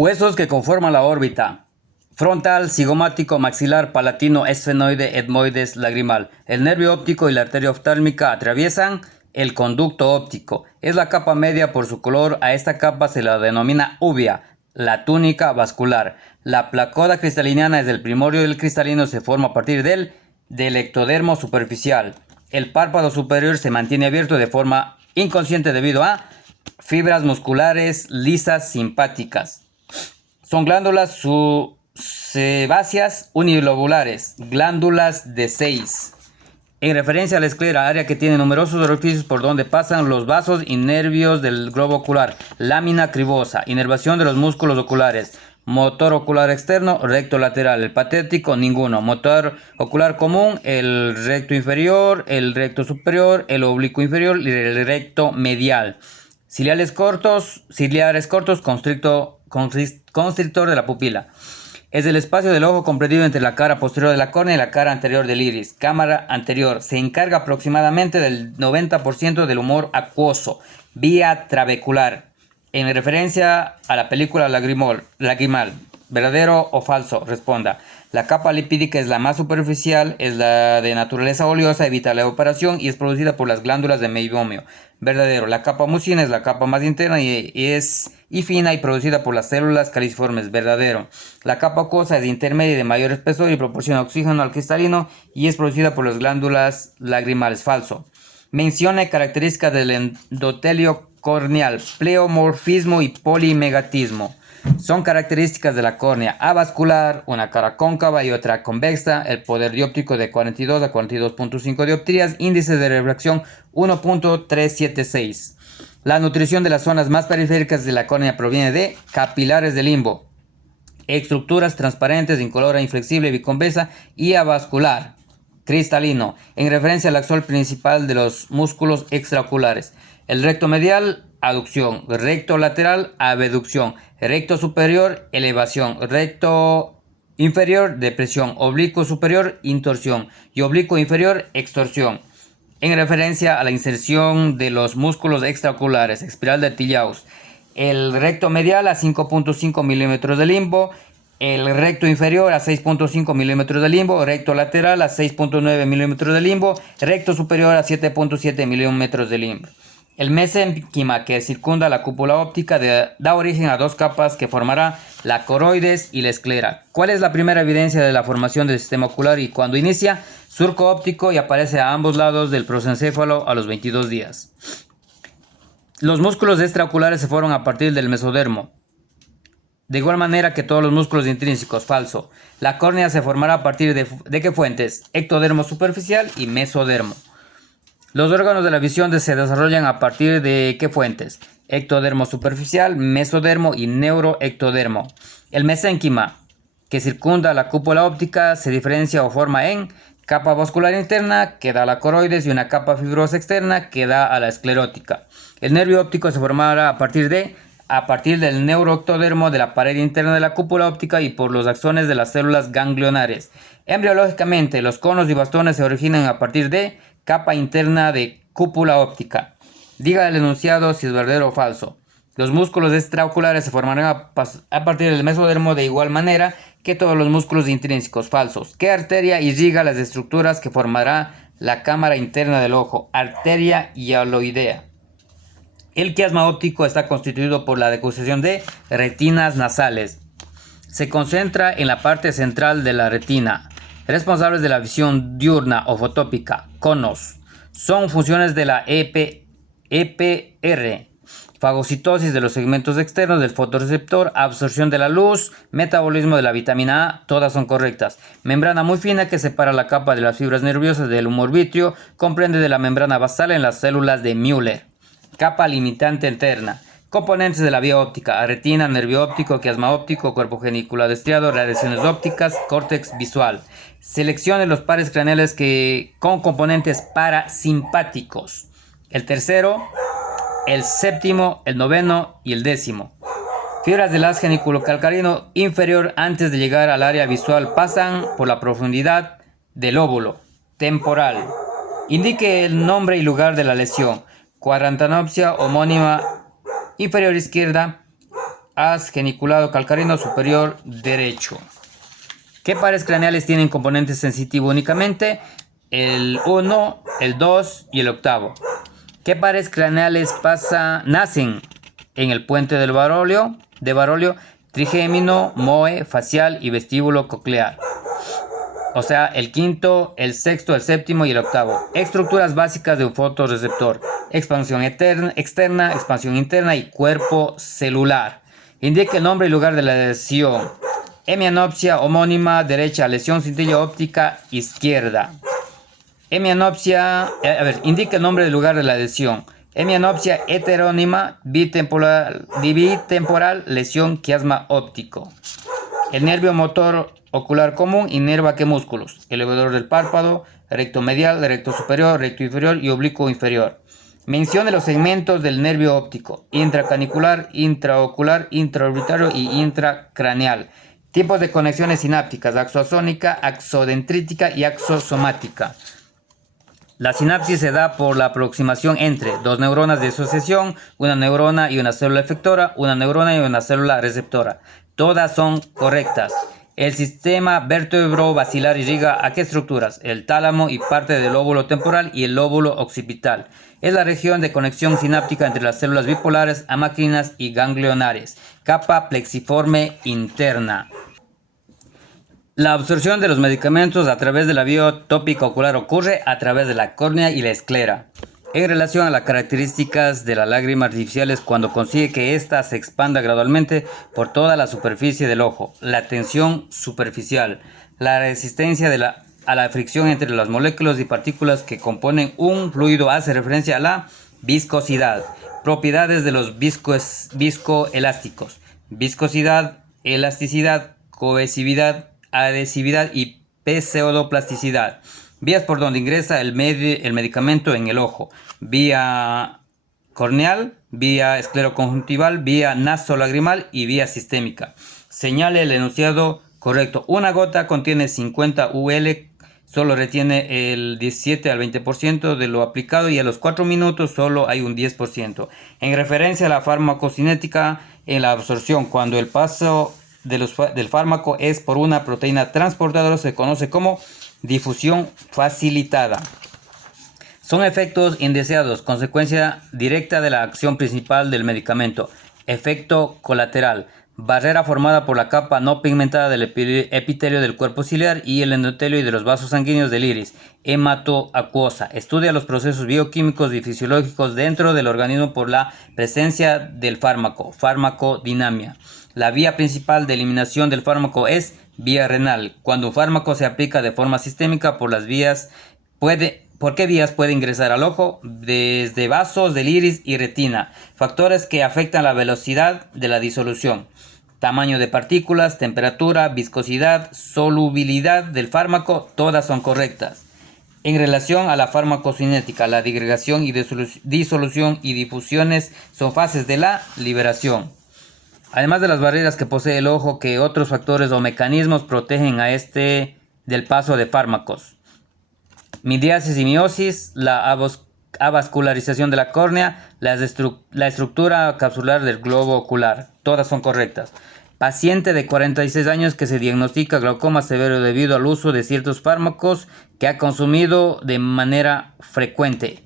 Huesos que conforman la órbita: frontal, cigomático, maxilar, palatino, esfenoide, etmoides, lagrimal. El nervio óptico y la arteria oftálmica atraviesan el conducto óptico. Es la capa media por su color. A esta capa se la denomina uvea, la túnica vascular. La placoda cristaliniana es el primorio del cristalino, se forma a partir del ectodermo superficial. El párpado superior se mantiene abierto de forma inconsciente debido a fibras musculares lisas simpáticas. Son glándulas sebáceas unilobulares, glándulas de 6. En referencia a la esclera, área que tiene numerosos orificios por donde pasan los vasos y nervios del globo ocular. Lámina cribosa, inervación de los músculos oculares. Motor ocular externo, recto lateral. El patético, ninguno. Motor ocular común, el recto inferior, el recto superior, el oblicuo inferior y el recto medial. Ciliares cortos, constrictor de la pupila. Es el espacio del ojo comprendido entre la cara posterior de la córnea y la cara anterior del iris. Cámara anterior. Se encarga aproximadamente del 90% del humor acuoso. Vía trabecular. En referencia a la película lagrimal. ¿Verdadero o falso? Responda. La capa lipídica es la más superficial, es la de naturaleza oleosa, evita la evaporación y es producida por las glándulas de meibomio. Verdadero. La capa mucina es la capa más interna y fina y producida por las células caliciformes. Verdadero. La capa acuosa es intermedia y de mayor espesor y proporciona oxígeno al cristalino y es producida por las glándulas lagrimales. Falso. Menciona características del endotelio corneal, pleomorfismo y polimegatismo. Son características de la córnea: avascular, una cara cóncava y otra convexa, el poder dióptrico de 42 a 42.5 dioptrías, índice de refracción 1.376. La nutrición de las zonas más periféricas de la córnea proviene de capilares de limbo, estructuras transparentes, incolora, inflexible, biconvexa y avascular, cristalino, en referencia al axón principal de los músculos extraoculares. El recto medial, aducción; recto lateral, abducción; recto superior, elevación; recto inferior, depresión; oblicuo superior, intorsión; y oblicuo inferior, extorsión. En referencia a la inserción de los músculos extraoculares, espiral de Tillaux. El recto medial a 5.5 milímetros de limbo, el recto inferior a 6.5 milímetros de limbo, recto lateral a 6.9 milímetros de limbo, recto superior a 7.7 milímetros de limbo. El mesénquima que circunda la cúpula óptica da origen a dos capas que formará la coroides y la esclera. ¿Cuál es la primera evidencia de la formación del sistema ocular y cuándo inicia? Surco óptico y aparece a ambos lados del prosencéfalo a los 22 días. Los músculos extraoculares se forman a partir del mesodermo, de igual manera que todos los músculos intrínsecos. Falso. La córnea se formará a partir de ¿qué fuentes? Ectodermo superficial y mesodermo. Los órganos de la visión se desarrollan a partir de ¿qué fuentes? Ectodermo superficial, mesodermo y neuroectodermo. El mesénquima que circunda la cúpula óptica se diferencia o forma en capa vascular interna, que da a la coroides, y una capa fibrosa externa, que da a la esclerótica. El nervio óptico se formará a partir del neuroectodermo de la pared interna de la cúpula óptica y por los axones de las células ganglionares. Embriológicamente, los conos y bastones se originan a partir de capa interna de cúpula óptica. Diga el enunciado si es verdadero o falso. Los músculos extraoculares se formarán a partir del mesodermo de igual manera que todos los músculos intrínsecos. Falsos. ¿Qué arteria irriga las estructuras que formará la cámara interna del ojo? Arteria hialoidea. El quiasma óptico está constituido por la decusación de retinas nasales. Se concentra en la parte central de la retina, responsables de la visión diurna o fotópica. Conos. Son funciones de la EPR. Fagocitosis de los segmentos externos del fotorreceptor, absorción de la luz, metabolismo de la vitamina A, todas son correctas. Membrana muy fina que separa la capa de las fibras nerviosas del humor vítreo, comprende de la membrana basal en las células de Müller. Capa limitante interna. Componentes de la vía óptica: retina, nervio óptico, quiasma óptico, cuerpo geniculado estriado, radiaciones ópticas, córtex visual. Seleccione los pares craneales con componentes parasimpáticos: el tercero, el séptimo, el noveno y el décimo. Fibras del haz geniculocalcarino inferior antes de llegar al área visual pasan por la profundidad del óvulo temporal. Indique el nombre y lugar de la lesión: cuadrantanopsia homónima inferior izquierda, haz geniculado calcarino superior derecho. ¿Qué pares craneales tienen componente sensitivo únicamente? El 1, el 2 y el octavo. ¿Qué pares craneales nacen en el puente de Barolio? Trigémino, moe, facial y vestíbulo coclear. O sea, el quinto, el sexto, el séptimo y el octavo. Estructuras básicas de un fotorreceptor. Expansión externa, expansión interna y cuerpo celular. Indica el nombre y lugar de la lesión. Hemianopsia homónima derecha, lesión cintilla óptica izquierda. Hemianopsia, indica el nombre y lugar de la lesión. Hemianopsia heterónima bitemporal, lesión quiasma óptico. El nervio motor ocular común inerva qué músculos: elevador del párpado, recto medial, recto superior, recto inferior y oblicuo inferior. Mencione los segmentos del nervio óptico: intracanicular, intraocular, intraorbitario y intracraneal. Tipos de conexiones sinápticas: axoasónica, axodendrítica y axosomática. La sinapsis se da por la aproximación entre dos neuronas de asociación, una neurona y una célula efectora, una neurona y una célula receptora. Todas son correctas. El sistema vértebro-basilar irriga ¿a qué estructuras? El tálamo y parte del lóbulo temporal y el lóbulo occipital. Es la región de conexión sináptica entre las células bipolares, amacrinas y ganglionares. Capa plexiforme interna. La absorción de los medicamentos a través de la vía tópica ocular ocurre a través de la córnea y la esclera. En relación a las características de la lágrima artificial es cuando consigue que ésta se expanda gradualmente por toda la superficie del ojo. La tensión superficial. La resistencia a la fricción entre las moléculas y partículas que componen un fluido hace referencia a la viscosidad. Propiedades de los viscoelásticos. Viscosidad, elasticidad, cohesividad, adhesividad y pseudoplasticidad. Vías por donde ingresa el medicamento en el ojo: vía corneal, vía escleroconjuntival, vía nasolagrimal y vía sistémica. Señale el enunciado correcto. Una gota contiene 50 UL, solo retiene el 17 al 20% de lo aplicado y a los 4 minutos solo hay un 10%. En referencia a la farmacocinética en la absorción, cuando el paso del fármaco es por una proteína transportadora, se conoce como difusión facilitada. Son efectos indeseados, consecuencia directa de la acción principal del medicamento. Efecto colateral: barrera formada por la capa no pigmentada del epitelio del cuerpo ciliar y el endotelio y de los vasos sanguíneos del iris. Hematoacuosa: estudia los procesos bioquímicos y fisiológicos dentro del organismo por la presencia del fármaco. Farmacodinamia: la vía principal de eliminación del fármaco es vía renal. Cuando un fármaco se aplica de forma sistémica ¿por qué vías puede ingresar al ojo? Desde vasos del iris y retina. Factores que afectan la velocidad de la disolución: tamaño de partículas, temperatura, viscosidad, solubilidad del fármaco. Todas son correctas. En relación a la farmacocinética, la disgregación y disolución y difusiones son fases de la liberación. Además de las barreras que posee el ojo, ¿qué otros factores o mecanismos protegen a este del paso de fármacos? Midiasis y miosis, la avascularización de la córnea, la estructura capsular del globo ocular. Todas son correctas. Paciente de 46 años que se diagnostica glaucoma severo debido al uso de ciertos fármacos que ha consumido de manera frecuente.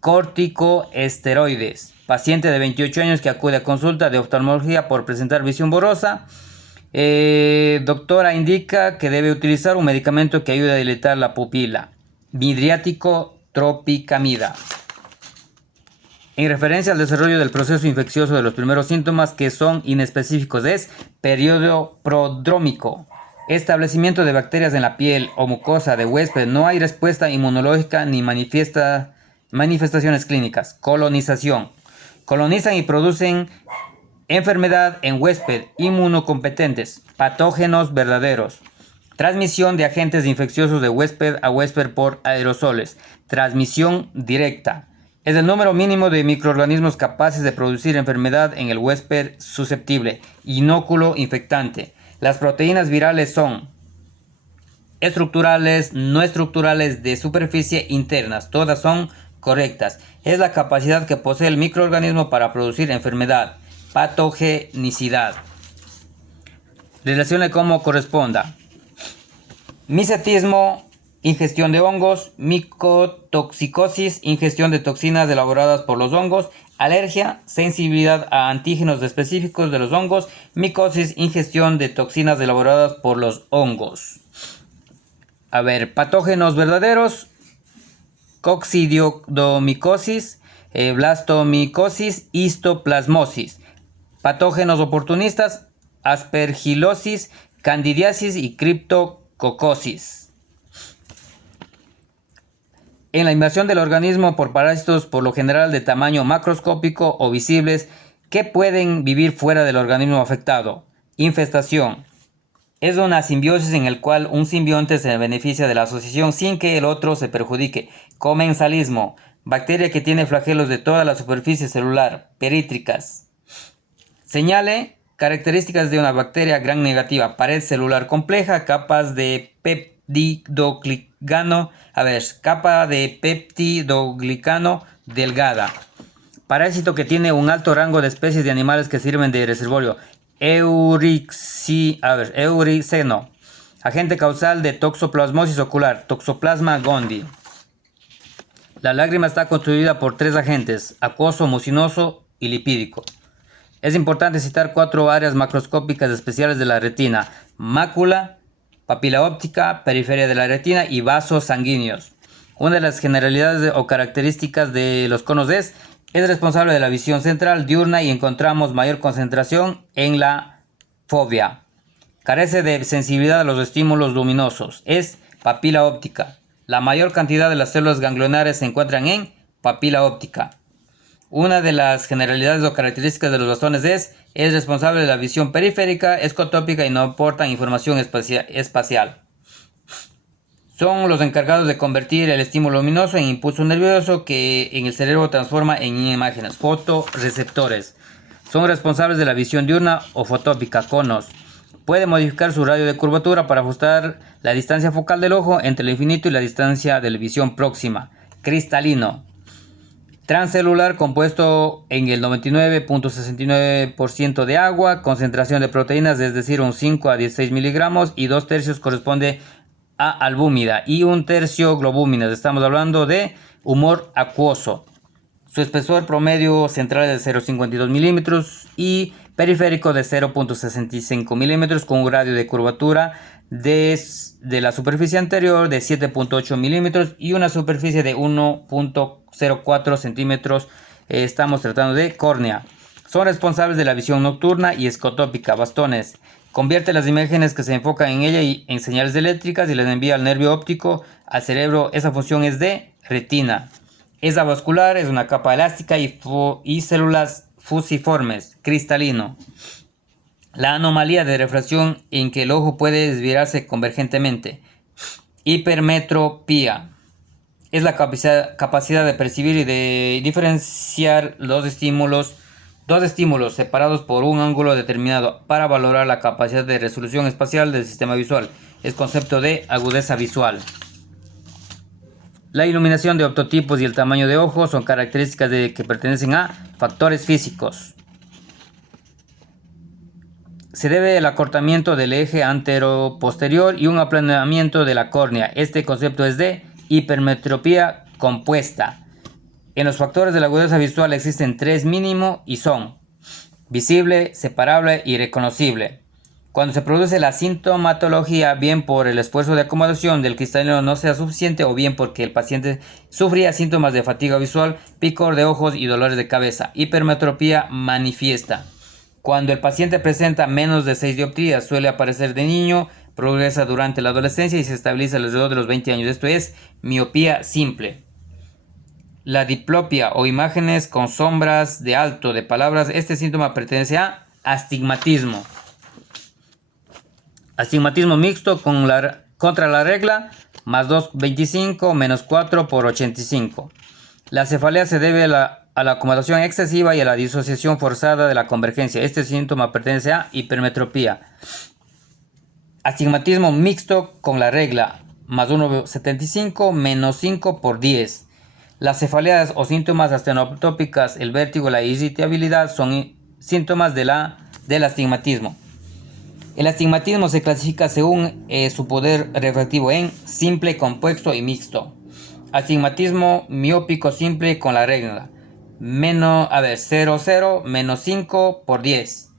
Corticoesteroides. Paciente de 28 años que acude a consulta de oftalmología por presentar visión borrosa. Doctora indica que debe utilizar un medicamento que ayude a dilatar la pupila. Midriático tropicamida. En referencia al desarrollo del proceso infeccioso de los primeros síntomas que son inespecíficos es periodo prodrómico. Establecimiento de bacterias en la piel o mucosa de huésped. No hay respuesta inmunológica ni manifestaciones clínicas. Colonización. Colonizan y producen enfermedad en huésped. Inmunocompetentes. Patógenos verdaderos. Transmisión de agentes infecciosos de huésped a huésped por aerosoles. Transmisión directa. Es el número mínimo de microorganismos capaces de producir enfermedad en el huésped susceptible. Inóculo infectante. Las proteínas virales son estructurales, no estructurales, de superficie, internas. Todas son correctas. Es la capacidad que posee el microorganismo para producir enfermedad. patogenicidad. Relacione como corresponda. Micetismo, ingestión de hongos. Micotoxicosis, ingestión de toxinas elaboradas por los hongos. Alergia, sensibilidad a antígenos específicos de los hongos. Micosis, ingestión de toxinas elaboradas por los hongos. A ver, patógenos verdaderos. Coccidioidomicosis, blastomicosis, histoplasmosis. Patógenos oportunistas, aspergilosis, candidiasis y criptococosis. En la invasión del organismo por parásitos, por lo general de tamaño macroscópico o visibles, que pueden vivir fuera del organismo afectado. Infestación. Es una simbiosis en la cual un simbionte se beneficia de la asociación sin que el otro se perjudique. Comensalismo. Bacteria que tiene flagelos de toda la superficie celular. Perítricas. Señale. Características de una bacteria gram negativa. Pared celular compleja. Capas de peptidoglicano. Capa de peptidoglicano delgada. Parásito que tiene un alto rango de especies de animales que sirven de reservorio. Euriceno. Agente causal de toxoplasmosis ocular. Toxoplasma gondii. La lágrima está constituida por 3 agentes: acuoso, mucinoso y lipídico. Es importante citar 4 áreas macroscópicas especiales de la retina: mácula, papila óptica, periferia de la retina y vasos sanguíneos. Una de las generalidades o características de los conos es responsable de la visión central diurna y encontramos mayor concentración en la fovea. Carece de sensibilidad a los estímulos luminosos. Es papila óptica. La mayor cantidad de las células ganglionares se encuentran en papila óptica. Una de las generalidades o características de los bastones es responsable de la visión periférica, escotópica y no aportan información espacial. Son los encargados de convertir el estímulo luminoso en impulso nervioso que en el cerebro transforma en imágenes. Fotorreceptores. Son responsables de la visión diurna o fotópica. Conos. Puede modificar su radio de curvatura para ajustar la distancia focal del ojo entre el infinito y la distancia de la visión próxima. Cristalino. Transcelular, compuesto en el 99.69% de agua, concentración de proteínas, es decir, un 5 a 16 miligramos y 2/3 corresponde a albúmida y 1/3 globúminas. Estamos hablando de humor acuoso. Su espesor promedio central es de 0,52 milímetros y periférico de 0,65 milímetros con un radio de curvatura de la superficie anterior de 7,8 milímetros y una superficie de 1,04 centímetros. Estamos tratando de córnea. Son responsables de la visión nocturna y escotópica. Bastones. Convierte las imágenes que se enfocan en ella en señales eléctricas y las envía al nervio óptico, al cerebro. Esa función es de retina. Es avascular, es una capa elástica y células fusiformes. Cristalino. La anomalía de refracción en que el ojo puede desviarse convergentemente. Hipermetropía. Es la capacidad de percibir y de diferenciar dos estímulos separados por un ángulo determinado para valorar la capacidad de resolución espacial del sistema visual. Es concepto de agudeza visual. La iluminación de optotipos y el tamaño de ojos son características que pertenecen a factores físicos. Se debe al acortamiento del eje antero-posterior y un aplanamiento de la córnea. Este concepto es de hipermetropía compuesta. En los factores de la agudeza visual existen 3 mínimo y son visible, separable y reconocible. Cuando se produce la sintomatología, bien por el esfuerzo de acomodación del cristalino no sea suficiente o bien porque el paciente sufría síntomas de fatiga visual, picor de ojos y dolores de cabeza. Hipermetropía manifiesta. Cuando el paciente presenta menos de 6 dioptrías, suele aparecer de niño, progresa durante la adolescencia y se estabiliza alrededor de los 20 años. Esto es miopía simple. La diplopia o imágenes con sombras de alto de palabras, este síntoma pertenece a astigmatismo. Astigmatismo mixto contra la regla, más 2,25 menos 4 por 85. La cefalea se debe a la acomodación excesiva y a la disociación forzada de la convergencia. Este síntoma pertenece a hipermetropía. Astigmatismo mixto con la regla, más 1,75 menos 5 por 10. Las cefaleas o síntomas astenotópicas, el vértigo, la irritabilidad son Síntomas del astigmatismo. El astigmatismo se clasifica según su poder refractivo en simple, compuesto y mixto. Astigmatismo miópico simple con la regla. 0, 0, menos 5 por 10.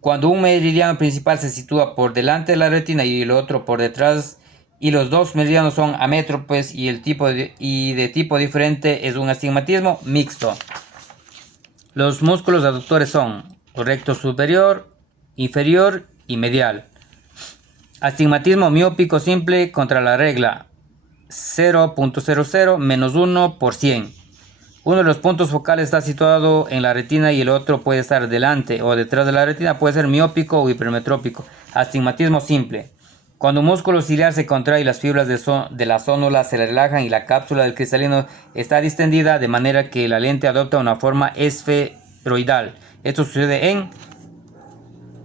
Cuando un meridiano principal se sitúa por delante de la retina y el otro por detrás, y los dos meridianos son amétropes y de tipo diferente, es un astigmatismo mixto. Los músculos aductores son recto superior, inferior y medial. Astigmatismo miópico simple contra la regla. 0.00 menos 1 por 100. Uno de los puntos focales está situado en la retina y el otro puede estar delante o detrás de la retina. Puede ser miópico o hipermetrópico. Astigmatismo simple. Cuando un músculo ciliar se contrae y las fibras de la zónula se relajan y la cápsula del cristalino está distendida de manera que la lente adopta una forma esferoidal. Esto sucede en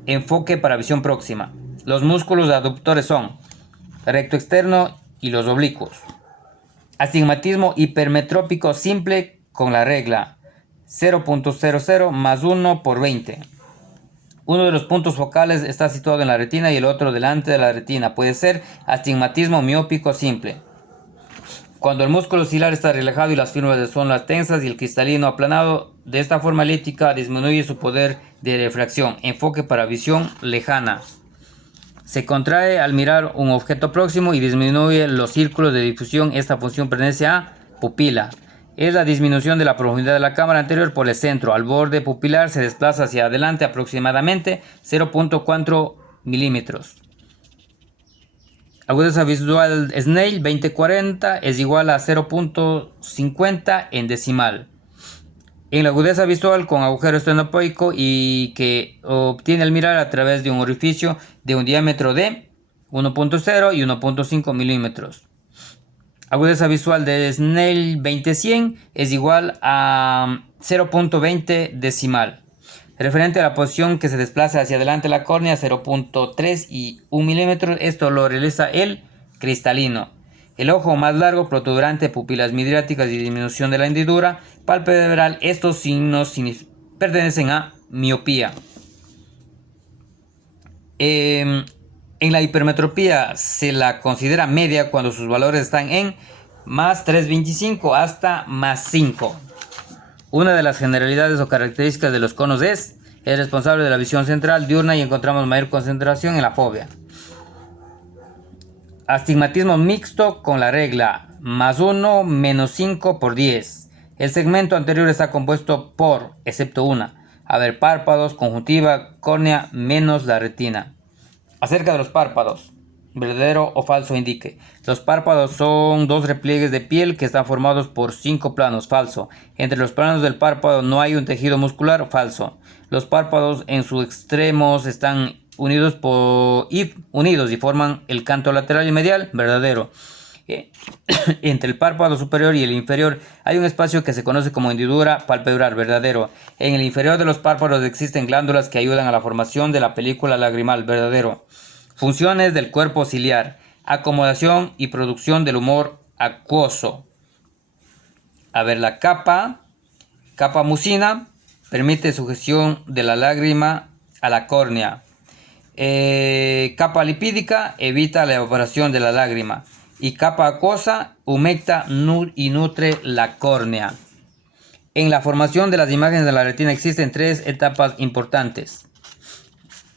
enfoque para visión próxima. Los músculos aductores son recto externo y los oblicuos. Astigmatismo hipermetrópico simple con la regla 0.00 más 1 por 20. Uno de los puntos focales está situado en la retina y el otro delante de la retina. Puede ser astigmatismo miópico simple. Cuando el músculo ciliar está relajado y las fibras son las tensas y el cristalino aplanado, de esta forma elíptica disminuye su poder de refracción. Enfoque para visión lejana. Se contrae al mirar un objeto próximo y disminuye los círculos de difusión. Esta función pertenece a pupila. Es la disminución de la profundidad de la cámara anterior por el centro. Al borde pupilar se desplaza hacia adelante aproximadamente 0.4 milímetros. Agudeza visual Snell 2040 es igual a 0.50 en decimal. En la agudeza visual con agujero estenopoico y que obtiene al mirar a través de un orificio de un diámetro de 1.0 y 1.5 milímetros. Agudeza visual de Snell 20-100 es igual a 0.20 decimal. Referente a la posición que se desplaza hacia adelante la córnea, 0.3 y 1 milímetro. Esto lo realiza el cristalino. El ojo más largo, protuberante, pupilas midriáticas y disminución de la hendidura palpebral. Estos signos pertenecen a miopía. En la hipermetropía se la considera media cuando sus valores están en más 3.25 hasta más 5. Una de las generalidades o características de los conos es responsable de la visión central diurna y encontramos mayor concentración en la fovea. Astigmatismo mixto con la regla más 1 menos 5 por 10. El segmento anterior está compuesto por, excepto una, párpados, conjuntiva, córnea menos la retina. Acerca de los párpados, verdadero o falso indique. Los párpados son dos repliegues de piel que están formados por 5 planos. Falso. Entre los planos del párpado no hay un tejido muscular. Falso. Los párpados en sus extremos están unidos y forman el canto lateral y medial. Verdadero. Entre el párpado superior y el inferior hay un espacio que se conoce como hendidura palpebral. Verdadero. En el inferior de los párpados existen glándulas que ayudan a la formación de la película lagrimal. Verdadero. Funciones del cuerpo ciliar: acomodación y producción del humor acuoso. La capa mucina permite sujeción de la lágrima a la córnea. Capa lipídica evita la evaporación de la lágrima. Y capa acuosa humecta y nutre la córnea. En la formación de las imágenes de la retina existen 3 etapas importantes: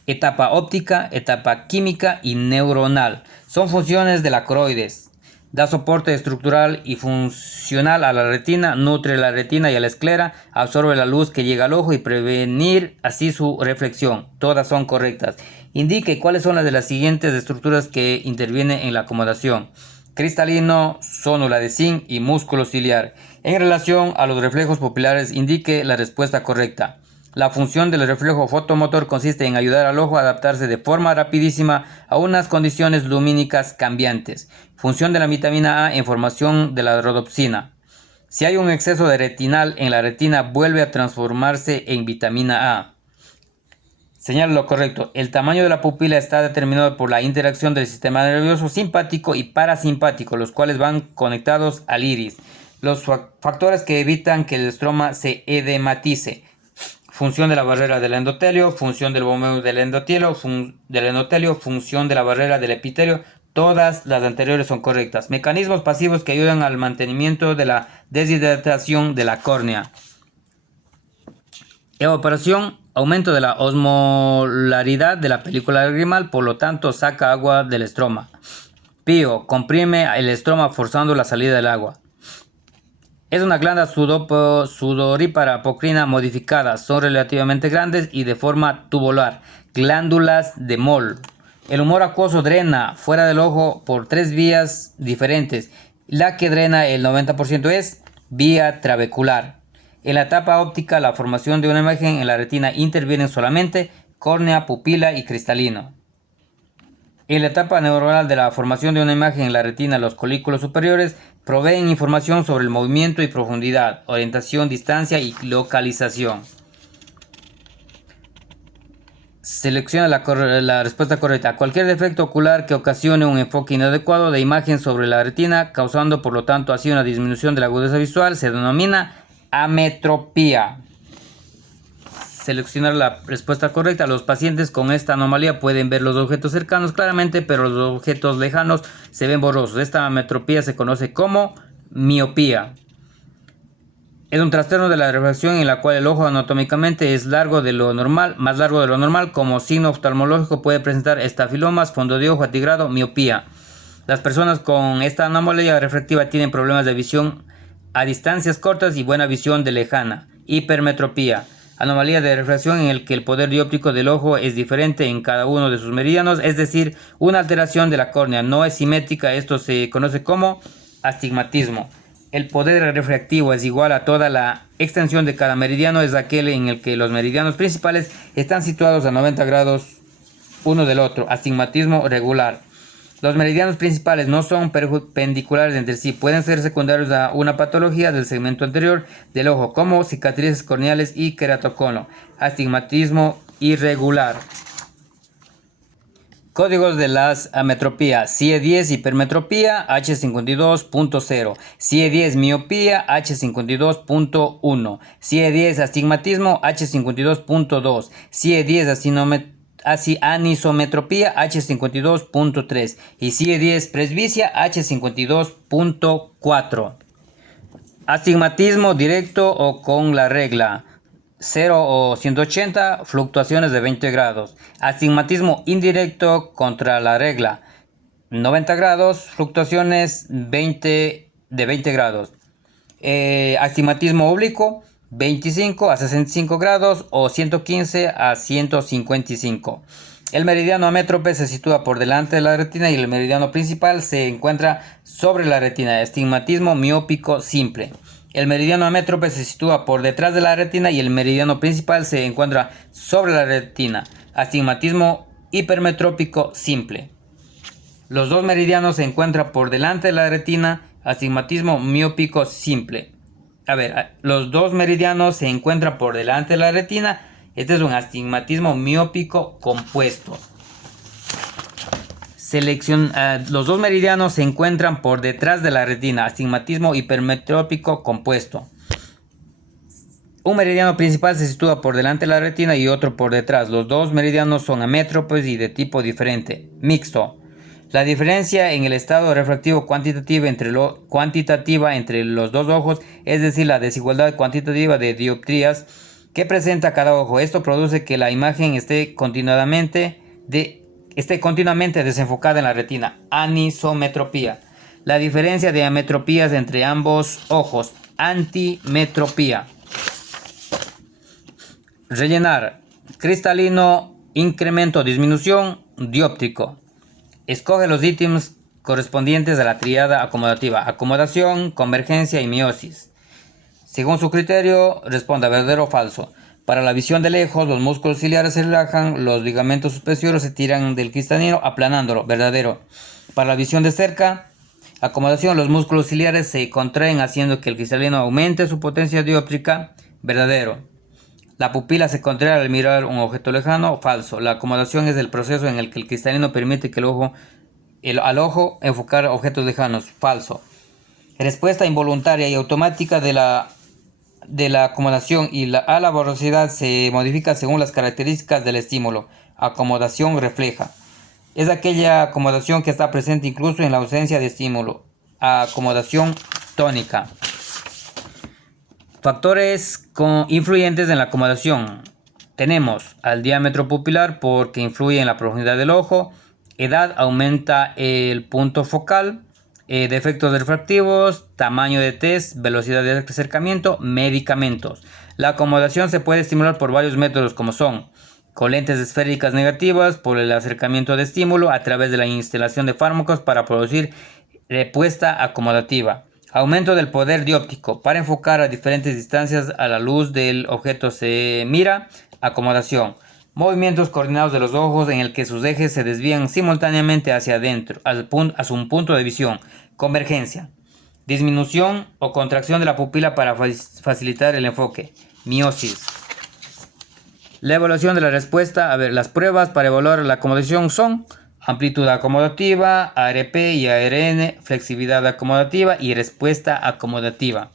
etapa óptica, etapa química y neuronal. Son funciones de la coroides. Da soporte estructural y funcional a la retina, nutre la retina y a la esclera, absorbe la luz que llega al ojo y prevenir así su reflexión. Todas son correctas. Indique cuáles son las de las siguientes estructuras que intervienen en la acomodación: cristalino, zónula de zinc y músculo ciliar. En relación a los reflejos pupilares, indique la respuesta correcta. La función del reflejo fotomotor consiste en ayudar al ojo a adaptarse de forma rapidísima a unas condiciones lumínicas cambiantes. Función de la vitamina A en formación de la rodopsina. Si hay un exceso de retinal en la retina, vuelve a transformarse en vitamina A. Señala lo correcto. El tamaño de la pupila está determinado por la interacción del sistema nervioso simpático y parasimpático, los cuales van conectados al iris. Los factores que evitan que el estroma se edematice. Función de la barrera del endotelio, función del bombeo del endotelio, función de la barrera del epitelio. Todas las anteriores son correctas. Mecanismos pasivos que ayudan al mantenimiento de la deshidratación de la córnea. Evaporación, aumento de la osmolaridad de la película lagrimal, por lo tanto saca agua del estroma. Pío, comprime el estroma forzando la salida del agua. Es una glándula sudorípara apocrina modificada. Son relativamente grandes y de forma tubular. Glándulas de Moll. El humor acuoso drena fuera del ojo por 3 vías diferentes. La que drena el 90% es vía trabecular. En la etapa óptica, la formación de una imagen en la retina intervienen solamente córnea, pupila y cristalino. En la etapa neuronal de la formación de una imagen en la retina, los colículos superiores proveen información sobre el movimiento y profundidad, orientación, distancia y localización. Selecciona la respuesta correcta. Cualquier defecto ocular que ocasione un enfoque inadecuado de imagen sobre la retina, causando por lo tanto así una disminución de la agudeza visual, se denomina ametropía. Seleccionar la respuesta correcta. Los pacientes con esta anomalía pueden ver los objetos cercanos claramente, pero los objetos lejanos se ven borrosos. Esta ametropía se conoce como miopía. Es un trastorno de la refracción en la cual el ojo anatómicamente es largo de lo normal, más largo de lo normal. Como signo oftalmológico puede presentar estafilomas, fondo de ojo atigrado, miopía. Las personas con esta anomalía refractiva tienen problemas de visión a distancias cortas y buena visión de lejana. Hipermetropía. Anomalía de refracción en el que el poder dióptrico del ojo es diferente en cada uno de sus meridianos, es decir, una alteración de la córnea no es simétrica. Esto se conoce como astigmatismo. El poder refractivo es igual a toda la extensión de cada meridiano, es aquel en el que los meridianos principales están situados a 90 grados uno del otro. Astigmatismo regular. Los meridianos principales no son perpendiculares entre sí, pueden ser secundarios a una patología del segmento anterior del ojo, como cicatrices corneales y queratocono. Astigmatismo irregular. Códigos de las ametropías: CIE10 hipermetropía H52.0, CIE10 miopía H52.1, CIE10 astigmatismo H52.2, CIE10 anisometropía H52.3 y CIE10 presbicia H52.4. Astigmatismo directo o con la regla 0 o 180, fluctuaciones de 20 grados. Astigmatismo indirecto contra la regla 90 grados, fluctuaciones de 20 grados. Astigmatismo oblicuo 25 a 65 grados o 115 a 155. El meridiano amétrope se sitúa por delante de la retina y el meridiano principal se encuentra sobre la retina. Astigmatismo miópico simple. El meridiano amétrope se sitúa por detrás de la retina y el meridiano principal se encuentra sobre la retina. Astigmatismo hipermetrópico simple. Los dos meridianos se encuentran por delante de la retina. Astigmatismo miópico simple. Los dos meridianos se encuentran por delante de la retina. Este es un astigmatismo miópico compuesto. Los dos meridianos se encuentran por detrás de la retina. Astigmatismo hipermetrópico compuesto. Un meridiano principal se sitúa por delante de la retina y otro por detrás. Los dos meridianos son amétropes y de tipo diferente. Mixto. La diferencia en el estado refractivo cuantitativa entre los dos ojos, es decir, la desigualdad cuantitativa de dioptrías que presenta cada ojo. Esto produce que la imagen esté continuamente desenfocada en la retina. Anisometropía. La diferencia de ametropías entre ambos ojos. Antimetropía. Rellenar. Cristalino, incremento, disminución, dióptrico. Escoge los ítems correspondientes a la tríada acomodativa: acomodación, convergencia y meiosis. Según su criterio, responda verdadero o falso. Para la visión de lejos, los músculos ciliares se relajan, los ligamentos suspensorios se tiran del cristalino aplanándolo. Verdadero. Para la visión de cerca, acomodación, los músculos ciliares se contraen haciendo que el cristalino aumente su potencia dióptrica. Verdadero. La pupila se contrae al mirar un objeto lejano. Falso. La acomodación es el proceso en el que el cristalino permite que al ojo enfocar objetos lejanos. Falso. Respuesta involuntaria y automática de la de la acomodación a la borrosidad se modifica según las características del estímulo. Acomodación refleja. Es aquella acomodación que está presente incluso en la ausencia de estímulo. Acomodación tónica. Factores influyentes en la acomodación. Tenemos al diámetro pupilar porque influye en la profundidad del ojo. Edad aumenta el punto focal. Defectos refractivos, tamaño de test, velocidad de acercamiento, medicamentos. La acomodación se puede estimular por varios métodos como son con lentes esféricas negativas, por el acercamiento de estímulo, a través de la instalación de fármacos para producir respuesta acomodativa. Aumento del poder dióptico para enfocar a diferentes distancias a la luz del objeto se mira. Acomodación. Movimientos coordinados de los ojos en el que sus ejes se desvían simultáneamente hacia adentro, a su punto de visión. Convergencia. Disminución o contracción de la pupila para facilitar el enfoque. Miosis. La evaluación de la respuesta. Las pruebas para evaluar la acomodación son amplitud acomodativa, ARP y ARN, flexibilidad acomodativa y respuesta acomodativa.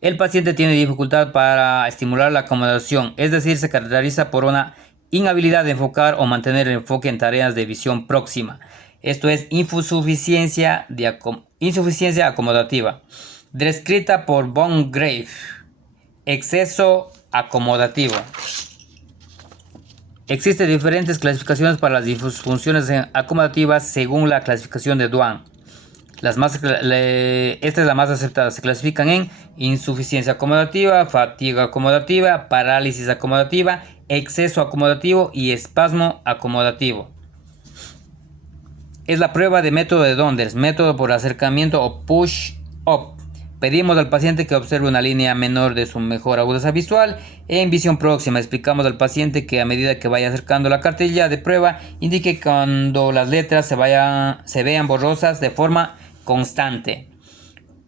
El paciente tiene dificultad para estimular la acomodación, es decir, se caracteriza por una inhabilidad de enfocar o mantener el enfoque en tareas de visión próxima. Esto es insuficiencia acomodativa. Descrita por von Graeff. Exceso acomodativo. Existen diferentes clasificaciones para las disfunciones acomodativas según la clasificación de Duan. Esta es la más aceptada. Se clasifican en insuficiencia acomodativa, fatiga acomodativa, parálisis acomodativa, exceso acomodativo y espasmo acomodativo. Es la prueba de método de Donders, método por acercamiento o push-up. Pedimos al paciente que observe una línea menor de su mejor agudeza visual en visión próxima. Explicamos al paciente que a medida que vaya acercando la cartilla de prueba, indique cuando las letras se vean borrosas de forma constante.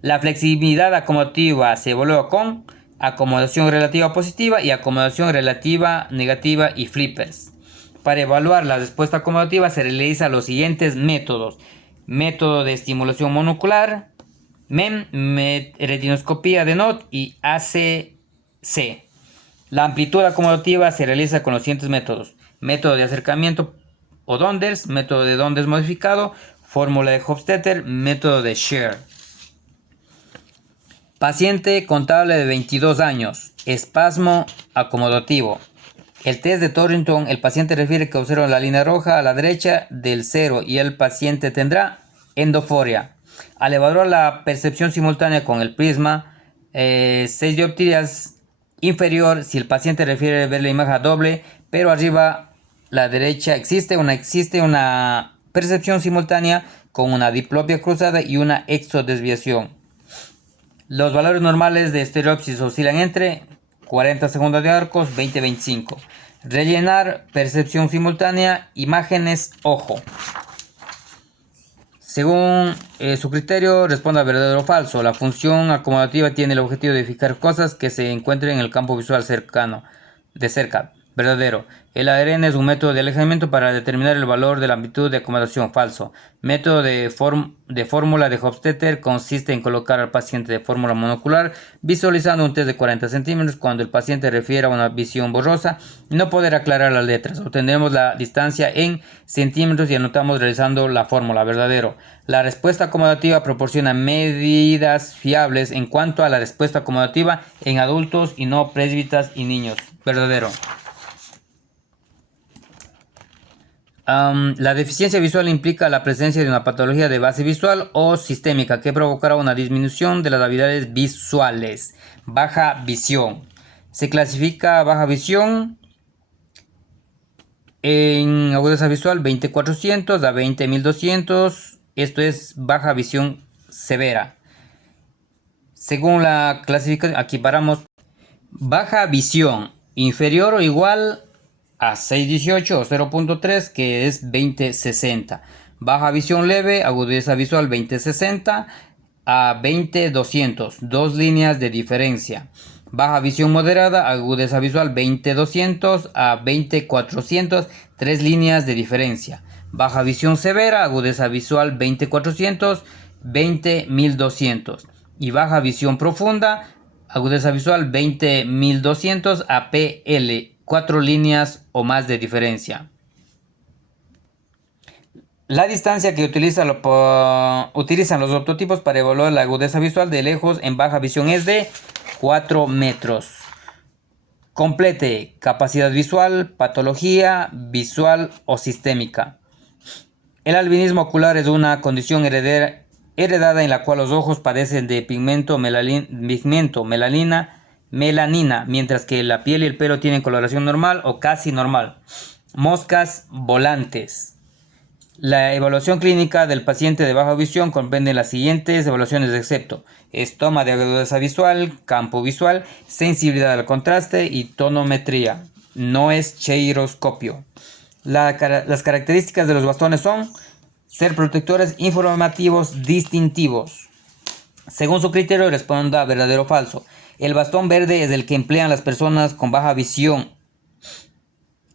La flexibilidad acomodativa se evalúa con acomodación relativa positiva y acomodación relativa negativa y flippers. Para evaluar la respuesta acomodativa se realizan los siguientes métodos. Método de estimulación monocular, MEM, retinoscopía de NOT y ACC. La amplitud acomodativa se realiza con los siguientes métodos. Método de acercamiento o Donders, método de Donders modificado, fórmula de Hofstetter, método de Scher. Paciente contable de 22 años, espasmo acomodativo. El test de Torrington, el paciente refiere que observa la línea roja a la derecha del 0 y el paciente tendrá endoforia. Al evaluar la percepción simultánea con el prisma 6 dioptrías inferior, si el paciente refiere ver la imagen doble, pero arriba a la derecha existe una percepción simultánea con una diplopia cruzada y una exodesviación. Los valores normales de estereopsis oscilan entre 40 segundos de arcos, 20-25. Rellenar, percepción simultánea, imágenes, ojo. Según su criterio, responda verdadero o falso. La función acomodativa tiene el objetivo de fijar cosas que se encuentren en el campo visual de cerca. Verdadero. El ARN es un método de alejamiento para determinar el valor de la amplitud de acomodación. Falso. Método de fórmula de Hofstetter consiste en colocar al paciente de fórmula monocular visualizando un test de 40 centímetros cuando el paciente refiere a una visión borrosa y no poder aclarar las letras. Obtendremos la distancia en centímetros y anotamos realizando la fórmula. Verdadero. La respuesta acomodativa proporciona medidas fiables en cuanto a la respuesta acomodativa en adultos y no presbitas y niños. Verdadero. La deficiencia visual implica la presencia de una patología de base visual o sistémica que provocará una disminución de las habilidades visuales. Baja visión. Se clasifica baja visión en agudeza visual 20-400 a 20-1200. Esto es baja visión severa. Según la clasificación, aquí paramos. Baja visión inferior o igual a 618 o 0.3, que es 2060. Baja visión leve, agudeza visual 2060 a 20-200, 2 líneas de diferencia. Baja visión moderada, agudeza visual 20-200 a 20-400, 3 líneas de diferencia. Baja visión severa, agudeza visual 20-400, 20-1200. Y baja visión profunda, Agudeza visual 20.200 APL, 4 líneas o más de diferencia. La distancia que utilizan los optotipos para evaluar la agudeza visual de lejos en baja visión es de 4 metros. Complete: capacidad visual, patología visual o sistémica. El albinismo ocular es una condición heredada en la cual los ojos padecen de pigmento melanina, mientras que la piel y el pelo tienen coloración normal o casi normal. Moscas volantes. La evaluación clínica del paciente de baja visión comprende las siguientes evaluaciones excepto: estoma de agudeza visual, campo visual, sensibilidad al contraste y tonometría. No es cheiroscopio. Las características de los bastones son: ser protectores informativos distintivos. Según su criterio, responda verdadero o falso. El bastón verde es el que emplean las personas con baja visión,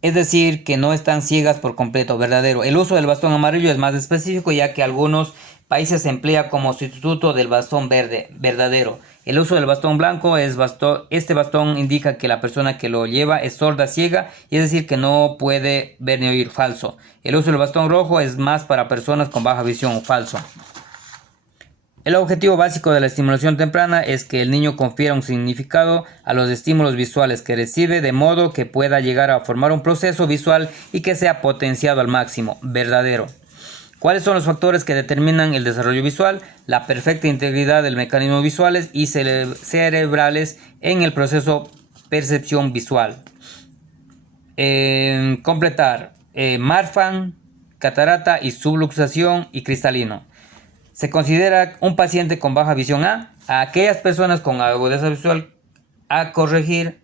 es decir, que no están ciegas por completo. Verdadero. El uso del bastón amarillo es más específico, ya que algunos países se emplea como sustituto del bastón verde. Verdadero. El uso del bastón blanco este bastón indica que la persona que lo lleva es sorda, ciega, y es decir, que no puede ver ni oír. Falso. El uso del bastón rojo es más para personas con baja visión. Falso. El objetivo básico de la estimulación temprana es que el niño confiera un significado a los estímulos visuales que recibe, de modo que pueda llegar a formar un proceso visual y que sea potenciado al máximo. Verdadero. ¿Cuáles son los factores que determinan el desarrollo visual? La perfecta integridad del mecanismo visuales y cerebrales en el proceso percepción visual. Completar. Marfan, catarata y subluxación y cristalino. Se considera un paciente con baja visión a aquellas personas con agudeza visual a corregir.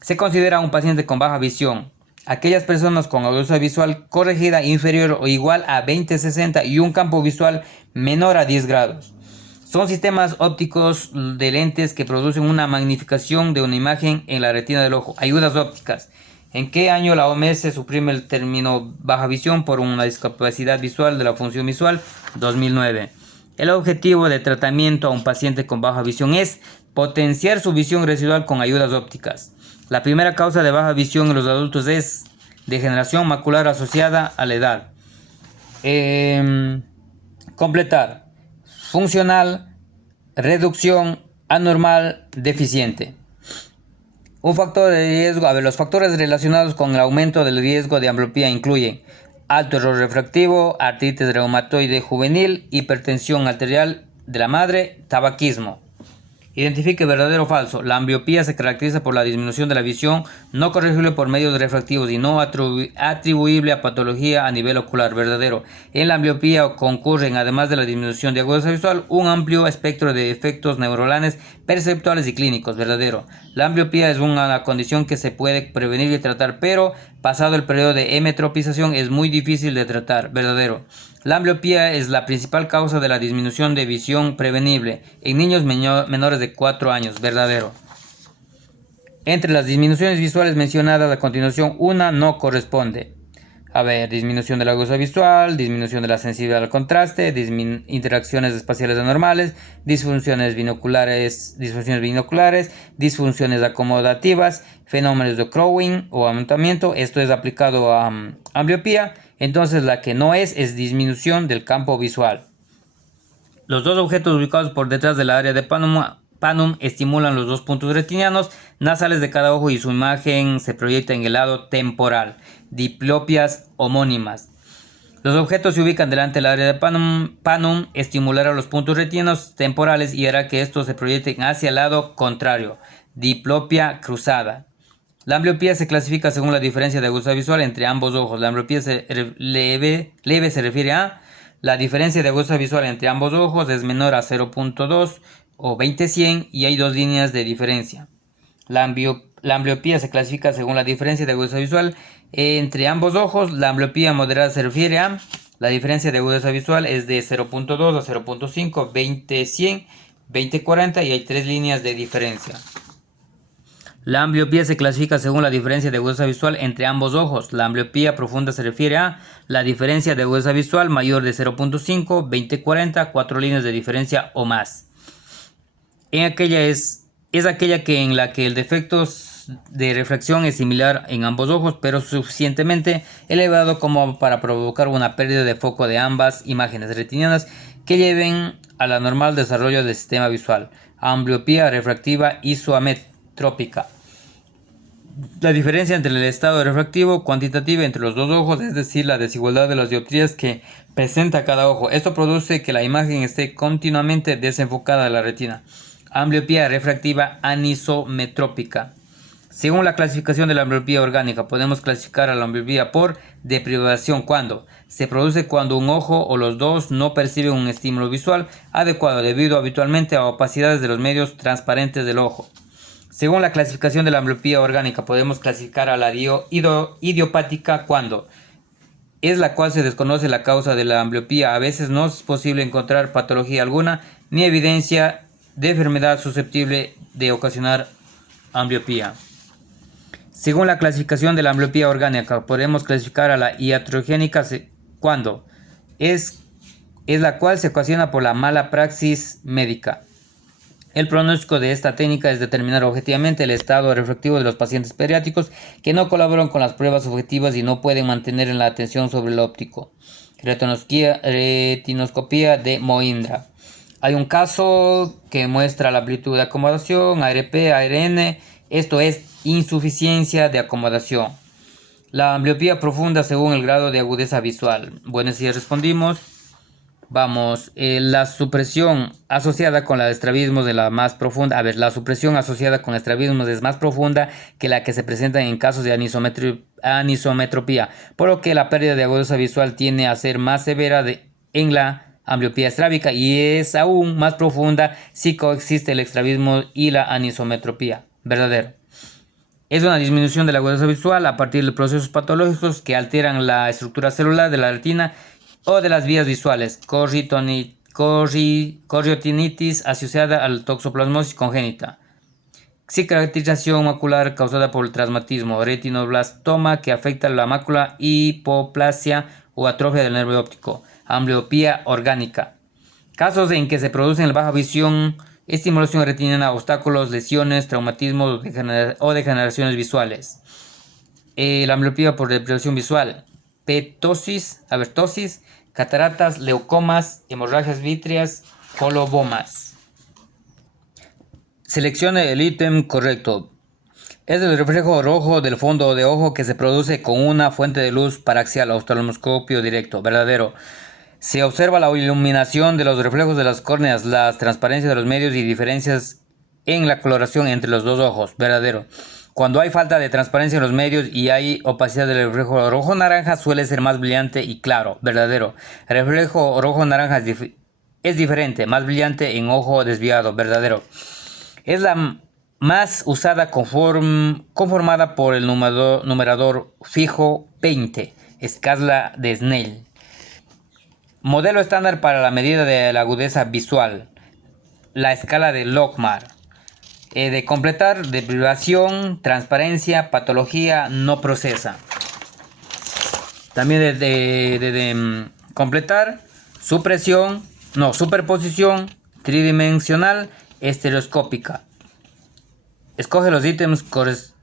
Se considera un paciente con baja visión aquellas personas con agudeza visual corregida inferior o igual a 20/60 y un campo visual menor a 10 grados. Son sistemas ópticos de lentes que producen una magnificación de una imagen en la retina del ojo. Ayudas ópticas. ¿En qué año la OMS suprime el término baja visión por una discapacidad visual de la función visual? 2009. El objetivo de tratamiento a un paciente con baja visión es potenciar su visión residual con ayudas ópticas. La primera causa de baja visión en los adultos es degeneración macular asociada a la edad. Completar. Funcional, reducción, anormal, deficiente. Un factor de riesgo. Los factores relacionados con el aumento del riesgo de ambliopía incluyen alto error refractivo, artritis reumatoide juvenil, hipertensión arterial de la madre, tabaquismo. Identifique verdadero o falso. La ambliopía se caracteriza por la disminución de la visión no corregible por medios refractivos y no atribuible a patología a nivel ocular. Verdadero. En la ambliopía concurren, además de la disminución de agudeza visual, un amplio espectro de efectos neuronales, perceptuales y clínicos. Verdadero. La ambliopía es una condición que se puede prevenir y tratar, pero pasado el periodo de hemetropización es muy difícil de tratar. Verdadero. La ambliopía es la principal causa de la disminución de visión prevenible en niños menores de 4 años. Verdadero. Entre las disminuciones visuales mencionadas a continuación, una no corresponde. Disminución de la agudeza visual, disminución de la sensibilidad al contraste, interacciones espaciales anormales, disfunciones binoculares, disfunciones acomodativas, fenómenos de crowing o amontamiento. Esto es aplicado a ambliopía. Entonces la que no es disminución del campo visual. Los dos objetos ubicados por detrás del área de Panum estimulan los dos puntos retinianos nasales de cada ojo y su imagen se proyecta en el lado temporal. Diplopias homónimas. Los objetos se ubican delante del área de Panum estimulará los puntos retinianos temporales y hará que estos se proyecten hacia el lado contrario. Diplopia cruzada. La ambliopía se clasifica según la diferencia de agudeza visual entre ambos ojos. La ambliopía leve se refiere a la diferencia de agudeza visual entre ambos ojos es menor a 0.2 o 20/100 y hay dos líneas de diferencia. La ambliopía se clasifica según la diferencia de agudeza visual entre ambos ojos. La ambliopía moderada se refiere a la diferencia de agudeza visual es de 0.2 a 0.5, 20/100, 20/40 y hay tres líneas de diferencia. La ambliopía se clasifica según la diferencia de agudeza visual entre ambos ojos. La ambliopía profunda se refiere a la diferencia de agudeza visual mayor de 0.5, 20/40, 4 líneas de diferencia o más. Es aquella en la que el defecto de refracción es similar en ambos ojos, pero suficientemente elevado como para provocar una pérdida de foco de ambas imágenes retinianas que lleven al anormal desarrollo del sistema visual, ambliopía refractiva isometrópica. La diferencia entre el estado refractivo cuantitativo entre los dos ojos, es decir, la desigualdad de las dioptrías que presenta cada ojo. Esto produce que la imagen esté continuamente desenfocada de la retina. Ambliopía refractiva anisometrópica. Según la clasificación de la ambliopía orgánica, podemos clasificar a la ambliopía por deprivación cuando se produce cuando un ojo o los dos no perciben un estímulo visual adecuado debido habitualmente a opacidades de los medios transparentes del ojo. Según la clasificación de la ambliopía orgánica, podemos clasificar a la idiopática cuando es la cual se desconoce la causa de la ambliopía. A veces no es posible encontrar patología alguna ni evidencia de enfermedad susceptible de ocasionar ambliopía. Según la clasificación de la ambliopía orgánica, podemos clasificar a la iatrogénica cuando es la cual se ocasiona por la mala praxis médica. El pronóstico de esta técnica es determinar objetivamente el estado refractivo de los pacientes pediátricos que no colaboran con las pruebas objetivas y no pueden mantener la atención sobre el óptico. Retinoscopía de Moindra. Hay un caso que muestra la amplitud de acomodación, ARP, ARN, esto es insuficiencia de acomodación. La ambliopía profunda según el grado de agudeza visual. Bueno, si respondimos. Vamos, la supresión asociada con la estrabismos de la más profunda. La supresión asociada con estrabismos es más profunda que la que se presenta en casos de anisometropía, por lo que la pérdida de agudeza visual tiende a ser más severa en la ambliopía estrábica y es aún más profunda si coexiste el estrabismo y la anisometropía. Verdadero. Es una disminución de la agudeza visual a partir de procesos patológicos que alteran la estructura celular de la retina o de las vías visuales, corriotinitis asociada al toxoplasmosis congénita, cicatrización macular causada por el traumatismo, retinoblastoma que afecta la mácula, hipoplasia o atrofia del nervio óptico, ambliopía orgánica. Casos en que se producen baja visión, estimulación retiniana, obstáculos, lesiones, traumatismos o degeneraciones visuales. La ambliopía por deprivación visual, ptosis, cataratas, leucomas, hemorragias vítreas, colobomas. Seleccione el ítem correcto. Es el reflejo rojo del fondo de ojo que se produce con una fuente de luz paraxial, oftalmoscopio directo. Verdadero. Se observa la iluminación de los reflejos de las córneas, las transparencias de los medios y diferencias en la coloración entre los dos ojos. Verdadero. Cuando hay falta de transparencia en los medios y hay opacidad del reflejo rojo-naranja, suele ser más brillante y claro. Verdadero. El reflejo rojo-naranja es diferente, más brillante en ojo desviado. Verdadero. Es la más usada conformada por el numerador fijo 20, escala de Snell. Modelo estándar para la medida de la agudeza visual, la escala de Logmar. De completar, deprivación, transparencia, patología, no procesa. También de completar, superposición, tridimensional, estereoscópica. Escoge los ítems correctos.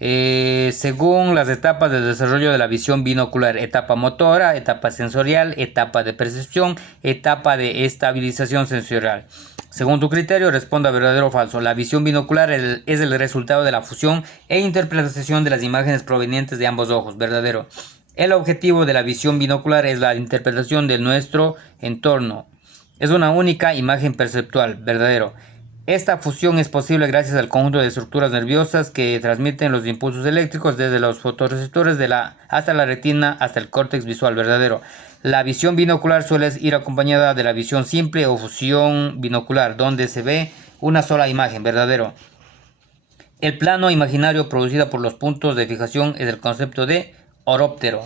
Según las etapas del desarrollo de la visión binocular: etapa motora, etapa sensorial, etapa de percepción, etapa de estabilización sensorial. Según tu criterio, responda verdadero o falso. La visión binocular es el resultado de la fusión e interpretación de las imágenes provenientes de ambos ojos. Verdadero. El objetivo de la visión binocular es la interpretación de nuestro entorno. Es una única imagen perceptual. Verdadero. Esta fusión es posible gracias al conjunto de estructuras nerviosas que transmiten los impulsos eléctricos desde los fotorreceptores hasta la retina hasta el córtex visual. Verdadero. La visión binocular suele ir acompañada de la visión simple o fusión binocular, donde se ve una sola imagen. Verdadero. El plano imaginario producido por los puntos de fijación es el concepto de oróptero.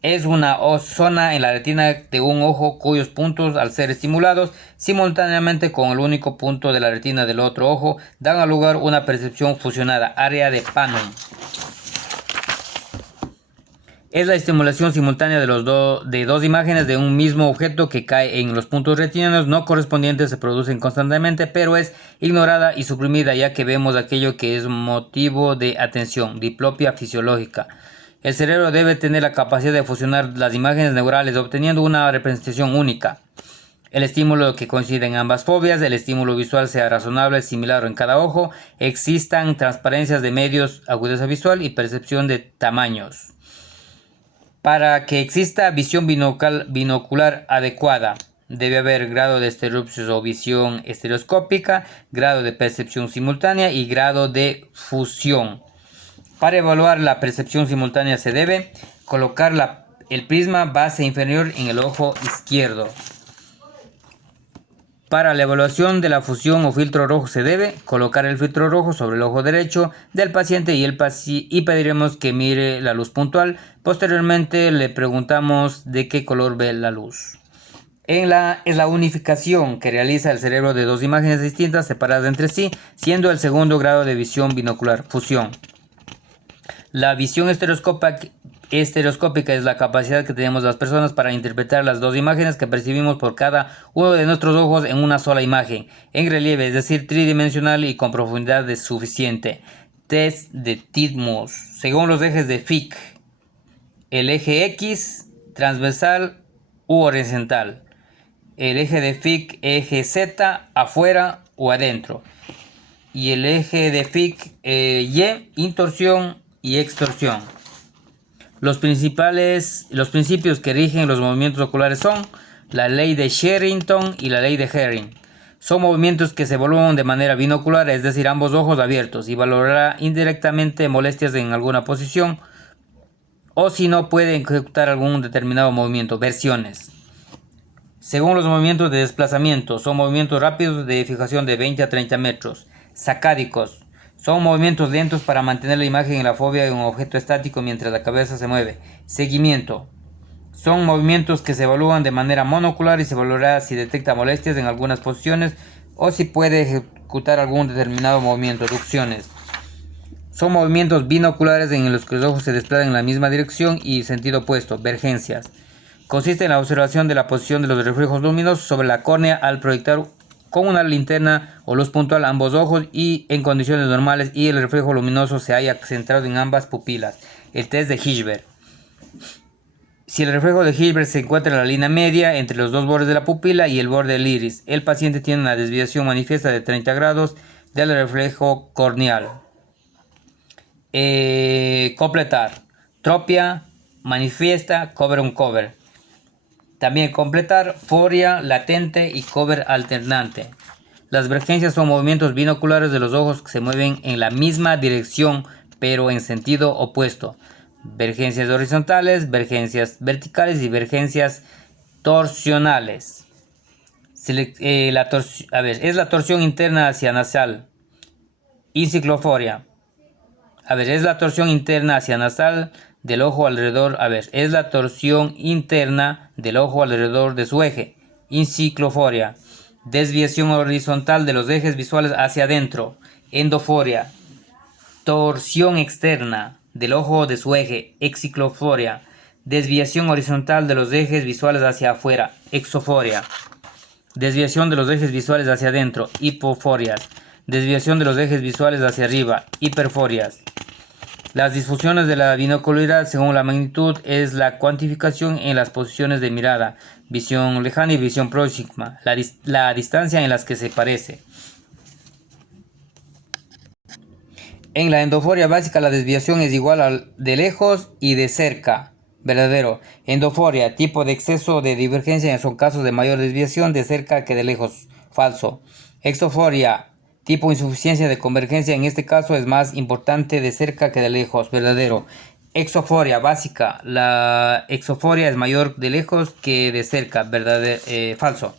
Es una zona en la retina de un ojo cuyos puntos, al ser estimulados simultáneamente con el único punto de la retina del otro ojo, dan a lugar una percepción fusionada, área de Panon. Es la estimulación simultánea de dos imágenes de un mismo objeto que cae en los puntos retinianos no correspondientes, se producen constantemente, pero es ignorada y suprimida ya que vemos aquello que es motivo de atención, diplopia fisiológica. El cerebro debe tener la capacidad de fusionar las imágenes neurales obteniendo una representación única. El estímulo que coincide en ambas fobias, el estímulo visual sea razonable, similar en cada ojo, existan transparencias de medios, agudeza visual y percepción de tamaños. Para que exista visión binocular adecuada, debe haber grado de estereopsis o visión estereoscópica, grado de percepción simultánea y grado de fusión. Para evaluar la percepción simultánea se debe colocar el prisma base inferior en el ojo izquierdo. Para la evaluación de la fusión o filtro rojo se debe colocar el filtro rojo sobre el ojo derecho del paciente y pediremos que mire la luz puntual. Posteriormente le preguntamos de qué color ve la luz. Es la unificación que realiza el cerebro de dos imágenes distintas separadas entre sí, siendo el segundo grado de visión binocular, fusión. La visión estereoscópica es la capacidad que tenemos las personas para interpretar las dos imágenes que percibimos por cada uno de nuestros ojos en una sola imagen, en relieve, es decir, tridimensional y con profundidad suficiente. Test de Titmus. Según los ejes de Fick, el eje X, transversal u horizontal. El eje de Fick, eje Z, afuera o adentro. Y el eje de Fick, Y, intorsión y extorsión. Los principios que rigen los movimientos oculares son la ley de Sherrington y la ley de Herring. Son movimientos que se evalúan de manera binocular, es decir, ambos ojos abiertos, y valorará indirectamente molestias en alguna posición o si no puede ejecutar algún determinado movimiento. Versiones. Según los movimientos de desplazamiento, son movimientos rápidos de fijación de 20 a 30 metros. Sacádicos. Son movimientos lentos para mantener la imagen en la fobia de un objeto estático mientras la cabeza se mueve. Seguimiento. Son movimientos que se evalúan de manera monocular y se valorará si detecta molestias en algunas posiciones o si puede ejecutar algún determinado movimiento. Aducciones. Son movimientos binoculares en los que los ojos se desplazan en la misma dirección y sentido opuesto. Vergencias. Consiste en la observación de la posición de los reflejos luminosos sobre la córnea al proyectar con una linterna o luz puntual ambos ojos y en condiciones normales y el reflejo luminoso se haya centrado en ambas pupilas. El test de Hirschberg. Si el reflejo de Hirschberg se encuentra en la línea media entre los dos bordes de la pupila y el borde del iris, el paciente tiene una desviación manifiesta de 30 grados del reflejo corneal. Completar. Tropia, manifiesta, cover on cover. También completar, foria, latente y cover alternante. Las vergencias son movimientos binoculares de los ojos que se mueven en la misma dirección pero en sentido opuesto. Vergencias horizontales, vergencias verticales y vergencias torsionales. Es la torsión interna hacia nasal. Encicloforia. Es la torsión interna hacia nasal del ojo alrededor, es la torsión interna del ojo alrededor de su eje. Encicloforia. Desviación horizontal de los ejes visuales hacia adentro. Endoforia. Torsión externa del ojo de su eje. Excicloforia. Desviación horizontal de los ejes visuales hacia afuera. Exoforia. Desviación de los ejes visuales hacia adentro. Hipoforias. Desviación de los ejes visuales hacia arriba. Hiperforias. Las disfunciones de la binocularidad según la magnitud es la cuantificación en las posiciones de mirada, visión lejana y visión próxima, la distancia en las que se parece. En la endoforia básica la desviación es igual al de lejos y de cerca. Verdadero. Endoforia, tipo de exceso de divergencia, son casos de mayor desviación de cerca que de lejos. Falso. Exoforia, tipo insuficiencia de convergencia, en este caso es más importante de cerca que de lejos. Verdadero. Exoforia básica, la exoforia es mayor de lejos que de cerca. Falso.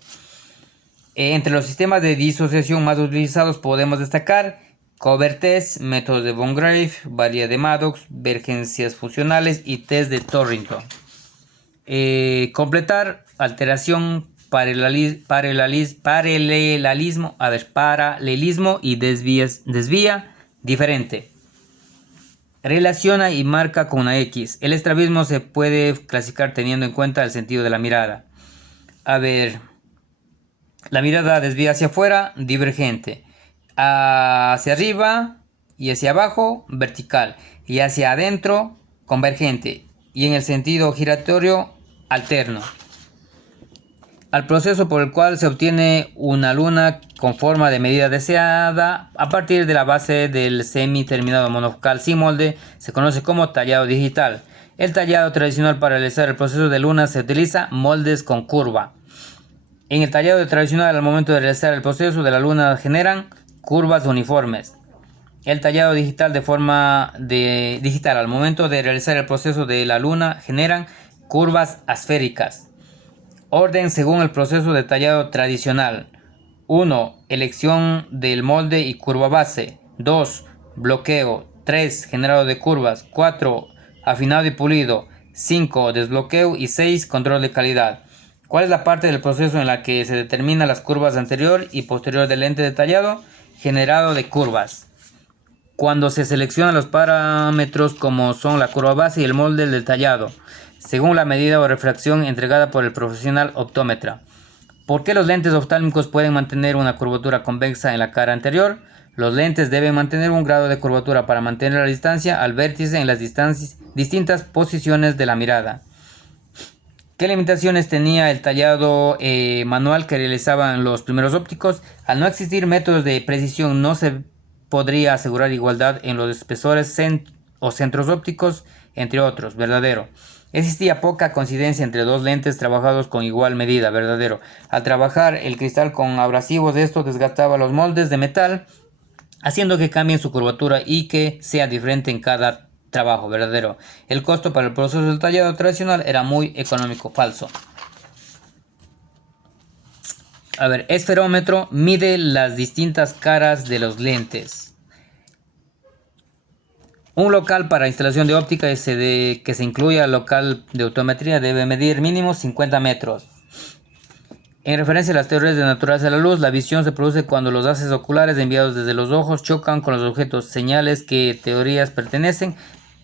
Entre los sistemas de disociación más utilizados podemos destacar Cover Test, métodos de Von Graeff, variedad de Maddox, vergencias funcionales y test de Torrington. Completar, alteración, paralelismo y desvía diferente. Relaciona y marca con una X. El estrabismo se puede clasificar teniendo en cuenta el sentido de la mirada. A ver, la mirada desvía hacia afuera, divergente. Hacia arriba y hacia abajo, vertical. Y hacia adentro, convergente. Y en el sentido giratorio, alterno. Al proceso por el cual se obtiene una luna con forma de medida deseada a partir de la base del semi-terminado monofocal sin molde se conoce como tallado digital. El tallado tradicional para realizar el proceso de luna se utiliza moldes con curva. En el tallado tradicional al momento de realizar el proceso de la luna generan curvas uniformes. El tallado digital digital al momento de realizar el proceso de la luna generan curvas esféricas. Orden según el proceso de tallado tradicional. 1. Elección del molde y curva base. 2. Bloqueo. 3. Generado de curvas. 4. Afinado y pulido. 5. Desbloqueo. Y 6. Control de calidad. ¿Cuál es la parte del proceso en la que se determinan las curvas anterior y posterior del lente de tallado? Generado de curvas. Cuando se seleccionan los parámetros como son la curva base y el molde del tallado, según la medida o refracción entregada por el profesional optómetra. ¿Por qué los lentes oftálmicos pueden mantener una curvatura convexa en la cara anterior? Los lentes deben mantener un grado de curvatura para mantener la distancia al vértice en las distintas posiciones de la mirada. ¿Qué limitaciones tenía el tallado manual que realizaban los primeros ópticos? Al no existir métodos de precisión, no se podría asegurar igualdad en los espesores o centros ópticos, entre otros. Verdadero. Existía poca coincidencia entre dos lentes trabajados con igual medida. Verdadero. Al trabajar el cristal con abrasivos, esto desgastaba los moldes de metal, haciendo que cambien su curvatura y que sea diferente en cada trabajo. Verdadero. El costo para el proceso del tallado tradicional era muy económico. Falso. A ver, esferómetro mide las distintas caras de los lentes. Un local para instalación de óptica que se incluya al local de optometría debe medir mínimo 50 metros. En referencia a las teorías de naturaleza de la luz, la visión se produce cuando los haces oculares enviados desde los ojos chocan con los objetos, señales que teorías pertenecen.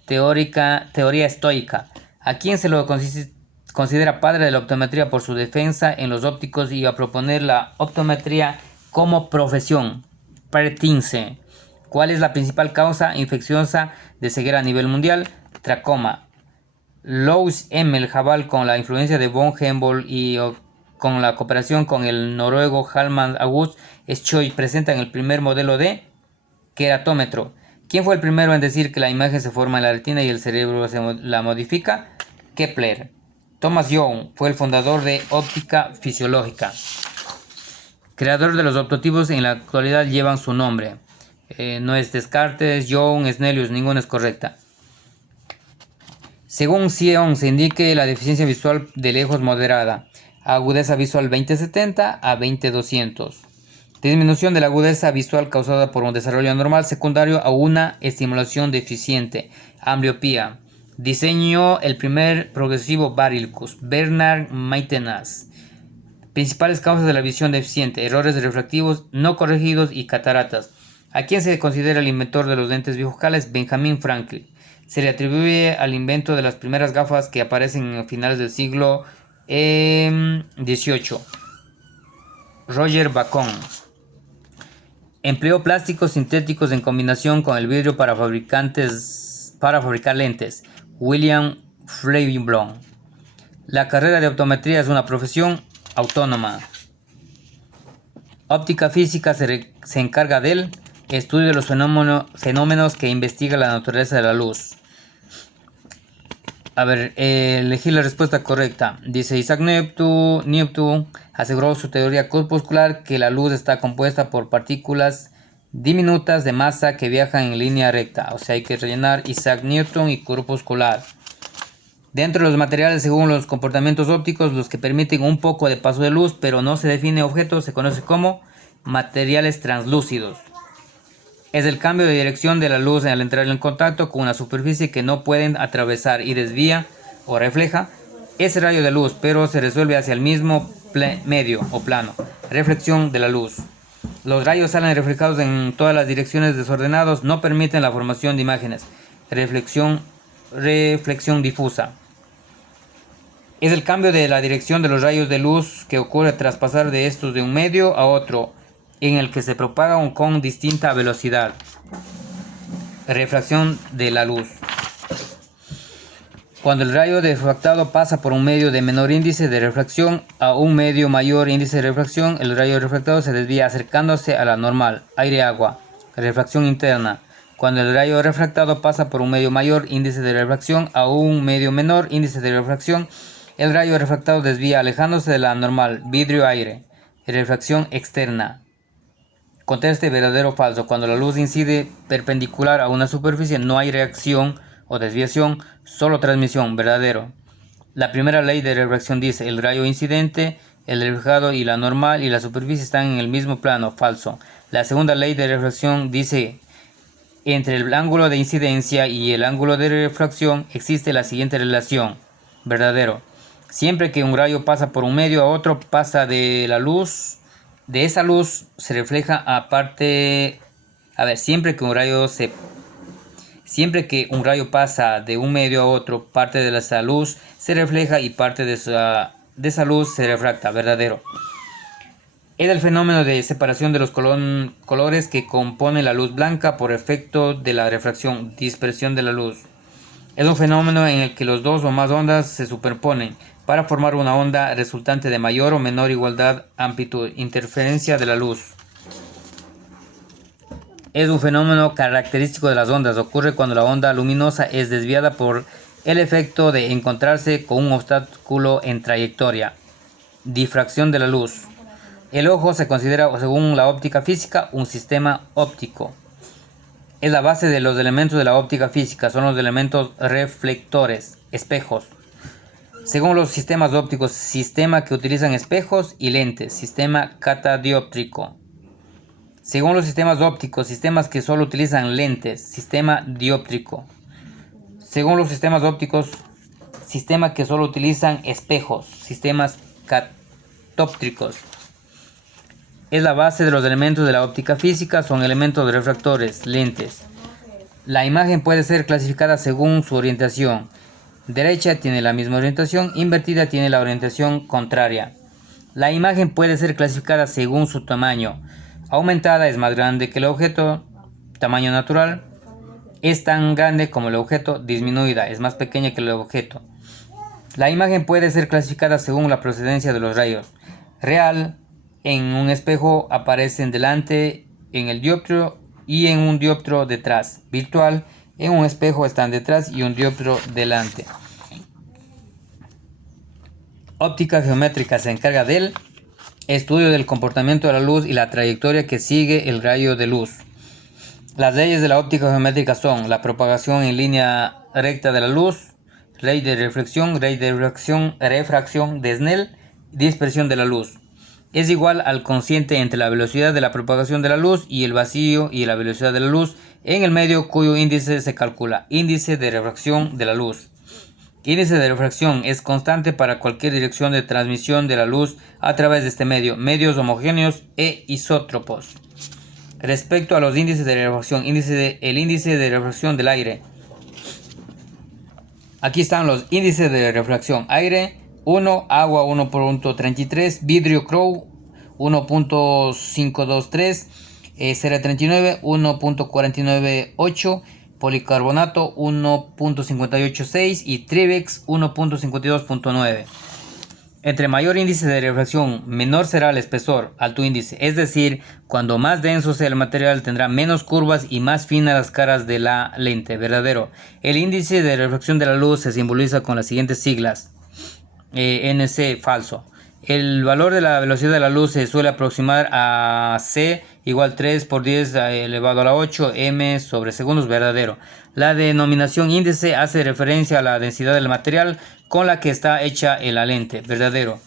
Teoría estoica. ¿A quién se lo considera padre de la optometría por su defensa en los ópticos y a proponer la optometría como profesión? Pertince. ¿Cuál es la principal causa infecciosa de ceguera a nivel mundial? Tracoma. Louis M. Jabal, con la influencia de von Humboldt y con la cooperación con el noruego Hjalmar August Schou, presentan el primer modelo de queratómetro. ¿Quién fue el primero en decir que la imagen se forma en la retina y el cerebro la modifica? Kepler. Thomas Young fue el fundador de óptica fisiológica. Creador de los optotipos en la actualidad llevan su nombre. No es Descartes, Young, Snellius, ninguna es correcta. Según Sion, se indique la deficiencia visual de lejos moderada. Agudeza visual 2070 a 20-200. Disminución de la agudeza visual causada por un desarrollo anormal secundario a una estimulación deficiente. Ambliopía. Diseñó el primer progresivo Barilcus. Bernard Maitenaz. Principales causas de la visión deficiente: errores refractivos no corregidos y cataratas. ¿A quién se considera el inventor de los lentes bifocales? Benjamin Franklin. Se le atribuye al invento de las primeras gafas que aparecen a finales del siglo XVIII. Roger Bacon. Empleó plásticos sintéticos en combinación con el vidrio para fabricar lentes. William Fleblon. La carrera de optometría es una profesión autónoma. Óptica física se encarga del estudio de los fenómenos que investiga la naturaleza de la luz. A ver, elegí la respuesta correcta. Dice Isaac Newton aseguró su teoría corpuscular que la luz está compuesta por partículas diminutas de masa que viajan en línea recta. O sea, hay que rellenar Isaac Newton y corpuscular. Dentro de los materiales, según los comportamientos ópticos, los que permiten un poco de paso de luz, pero no se define objeto, se conoce como materiales translúcidos. Es el cambio de dirección de la luz al entrar en contacto con una superficie que no pueden atravesar y desvía o refleja ese rayo de luz, pero se resuelve hacia el mismo medio o plano. Reflexión de la luz. Los rayos salen reflejados en todas las direcciones desordenados, no permiten la formación de imágenes. reflexión difusa. Es el cambio de la dirección de los rayos de luz que ocurre tras pasar de estos de un medio a otro, en el que se propagan con distinta velocidad. Refracción de la luz. Cuando el rayo refractado pasa por un medio de menor índice de refracción a un medio mayor índice de refracción, el rayo refractado se desvía acercándose a la normal, aire-agua. Refracción interna. Cuando el rayo refractado pasa por un medio mayor índice de refracción a un medio menor índice de refracción, el rayo refractado desvía alejándose de la normal, vidrio-aire. Refracción externa. Conteste verdadero o falso. Cuando la luz incide perpendicular a una superficie no hay reacción o desviación, solo transmisión. Verdadero. La primera ley de refracción dice: el rayo incidente, el reflejado y la normal y la superficie están en el mismo plano. Falso. La segunda ley de refracción dice: entre el ángulo de incidencia y el ángulo de refracción existe la siguiente relación. Verdadero. Siempre que un rayo pasa por un medio a otro, pasa de la luz, de esa luz se refleja aparte. Siempre que un rayo pasa de un medio a otro, parte de esa luz se refleja y parte de esa luz se refracta. Verdadero. Es el fenómeno de separación de los colores que componen la luz blanca por efecto de la refracción, dispersión de la luz. Es un fenómeno en el que los dos o más ondas se superponen para formar una onda resultante de mayor o menor igualdad, amplitud, interferencia de la luz. Es un fenómeno característico de las ondas. Ocurre cuando la onda luminosa es desviada por el efecto de encontrarse con un obstáculo en trayectoria. Difracción de la luz. El ojo se considera, según la óptica física, un sistema óptico. Es la base de los elementos de la óptica física. Son los elementos reflectores, espejos. Según los sistemas ópticos, sistema que utilizan espejos y lentes, sistema catadióptrico. Según los sistemas ópticos, sistemas que solo utilizan lentes, sistema dióptrico. Según los sistemas ópticos, sistema que solo utilizan espejos, sistemas catóptricos. Es la base de los elementos de la óptica física, son elementos refractores, lentes. La imagen puede ser clasificada según su orientación. Derecha tiene la misma orientación, invertida tiene la orientación contraria. La imagen puede ser clasificada según su tamaño. Aumentada es más grande que el objeto, tamaño natural. Es tan grande como el objeto, disminuida es más pequeña que el objeto. La imagen puede ser clasificada según la procedencia de los rayos. Real, en un espejo aparecen delante en el dioptro y en un dioptro detrás. Virtual, en un espejo están detrás y un dioptro delante. Óptica geométrica se encarga del estudio del comportamiento de la luz y la trayectoria que sigue el rayo de luz. Las leyes de la óptica geométrica son la propagación en línea recta de la luz, ley de refracción de Snell, dispersión de la luz. Es igual al cociente entre la velocidad de la propagación de la luz y el vacío y la velocidad de la luz en el medio cuyo índice se calcula. Índice de refracción de la luz. Índice de refracción es constante para cualquier dirección de transmisión de la luz a través de este medio, medios homogéneos e isótropos. Respecto a los índices de refracción, el índice de refracción del aire. Aquí están los índices de refracción. Aire 1, agua 1.33, vidrio Crowe 1.523, cera 39 1.498, policarbonato 1.586 y Trivex 1.52.9. Entre mayor índice de refracción, menor será el espesor, alto índice, es decir, cuando más denso sea el material tendrá menos curvas y más finas las caras de la lente. Verdadero. El índice de refracción de la luz se simboliza con las siguientes siglas. NC, falso. El valor de la velocidad de la luz se suele aproximar a C igual 3 por 10 elevado a la 8 m sobre segundos. Verdadero. La denominación índice hace referencia a la densidad del material con la que está hecha la lente. Verdadero.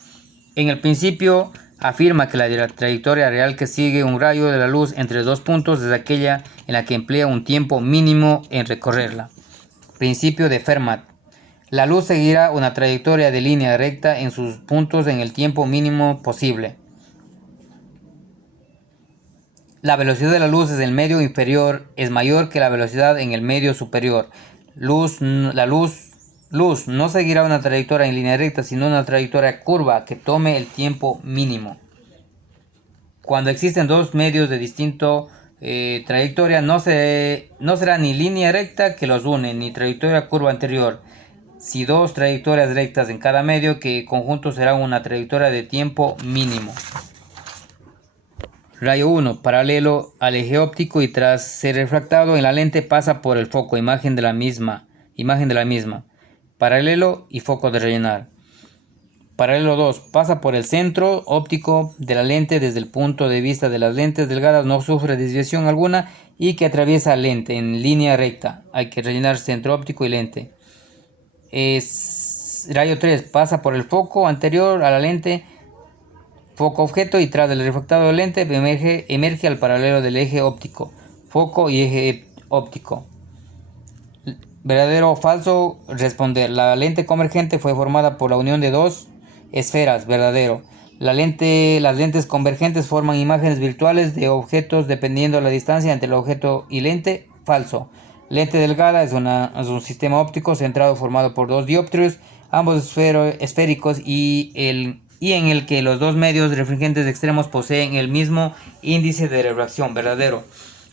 En el principio afirma que la trayectoria real que sigue un rayo de la luz entre dos puntos es aquella en la que emplea un tiempo mínimo en recorrerla. Principio de Fermat. La luz seguirá una trayectoria de línea recta en sus puntos en el tiempo mínimo posible. La velocidad de la luz en el medio inferior es mayor que la velocidad en el medio superior. Luz no seguirá una trayectoria en línea recta, sino una trayectoria curva que tome el tiempo mínimo. Cuando existen dos medios de distinto trayectoria, no será ni línea recta que los une, ni trayectoria curva anterior. Si dos trayectorias rectas en cada medio, que conjunto será una trayectoria de tiempo mínimo. Rayo 1, paralelo al eje óptico y tras ser refractado en la lente pasa por el foco, imagen de la misma. Paralelo y foco de rellenar. Paralelo 2, pasa por el centro óptico de la lente desde el punto de vista de las lentes delgadas, no sufre desviación alguna y que atraviesa lente en línea recta. Hay que rellenar centro óptico y lente. Rayo 3, pasa por el foco anterior a la lente, foco objeto y tras el refractado de lente emerge al paralelo del eje óptico, foco y eje óptico. ¿Verdadero o falso? Responder. La lente convergente fue formada por la unión de dos esferas. Verdadero. Las lentes convergentes forman imágenes virtuales de objetos dependiendo de la distancia entre el objeto y lente. Falso. Lente delgada es un sistema óptico centrado formado por dos dióptridos, ambos esféricos y en el que los dos medios refringentes extremos poseen el mismo índice de refracción. Verdadero.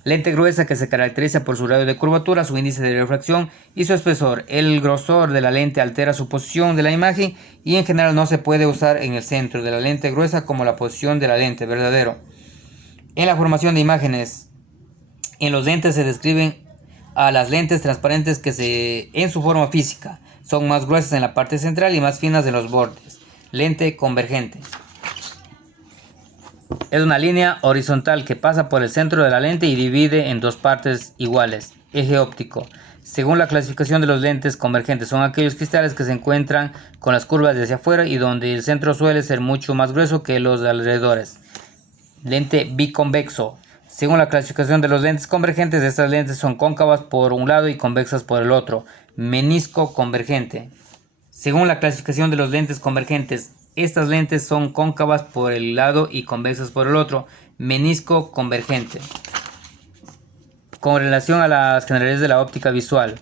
Lente gruesa que se caracteriza por su radio de curvatura, su índice de refracción y su espesor. El grosor de la lente altera su posición de la imagen y en general no se puede usar en el centro de la lente gruesa como la posición de la lente. Verdadero. En la formación de imágenes en los lentes se describen a las lentes transparentes que en su forma física son más gruesas en la parte central y más finas en los bordes. Lente convergente. Es una línea horizontal que pasa por el centro de la lente y divide en dos partes iguales. Eje óptico. Según la clasificación de los lentes convergentes, son aquellos cristales que se encuentran con las curvas hacia afuera y donde el centro suele ser mucho más grueso que los de alrededores. Lente biconvexo. Según la clasificación de los lentes convergentes, estas lentes son cóncavas por un lado y convexas por el otro. Menisco convergente. Según la clasificación de los lentes convergentes, estas lentes son cóncavas por el lado y convexas por el otro. Menisco convergente. Con relación a las generalidades de la óptica visual,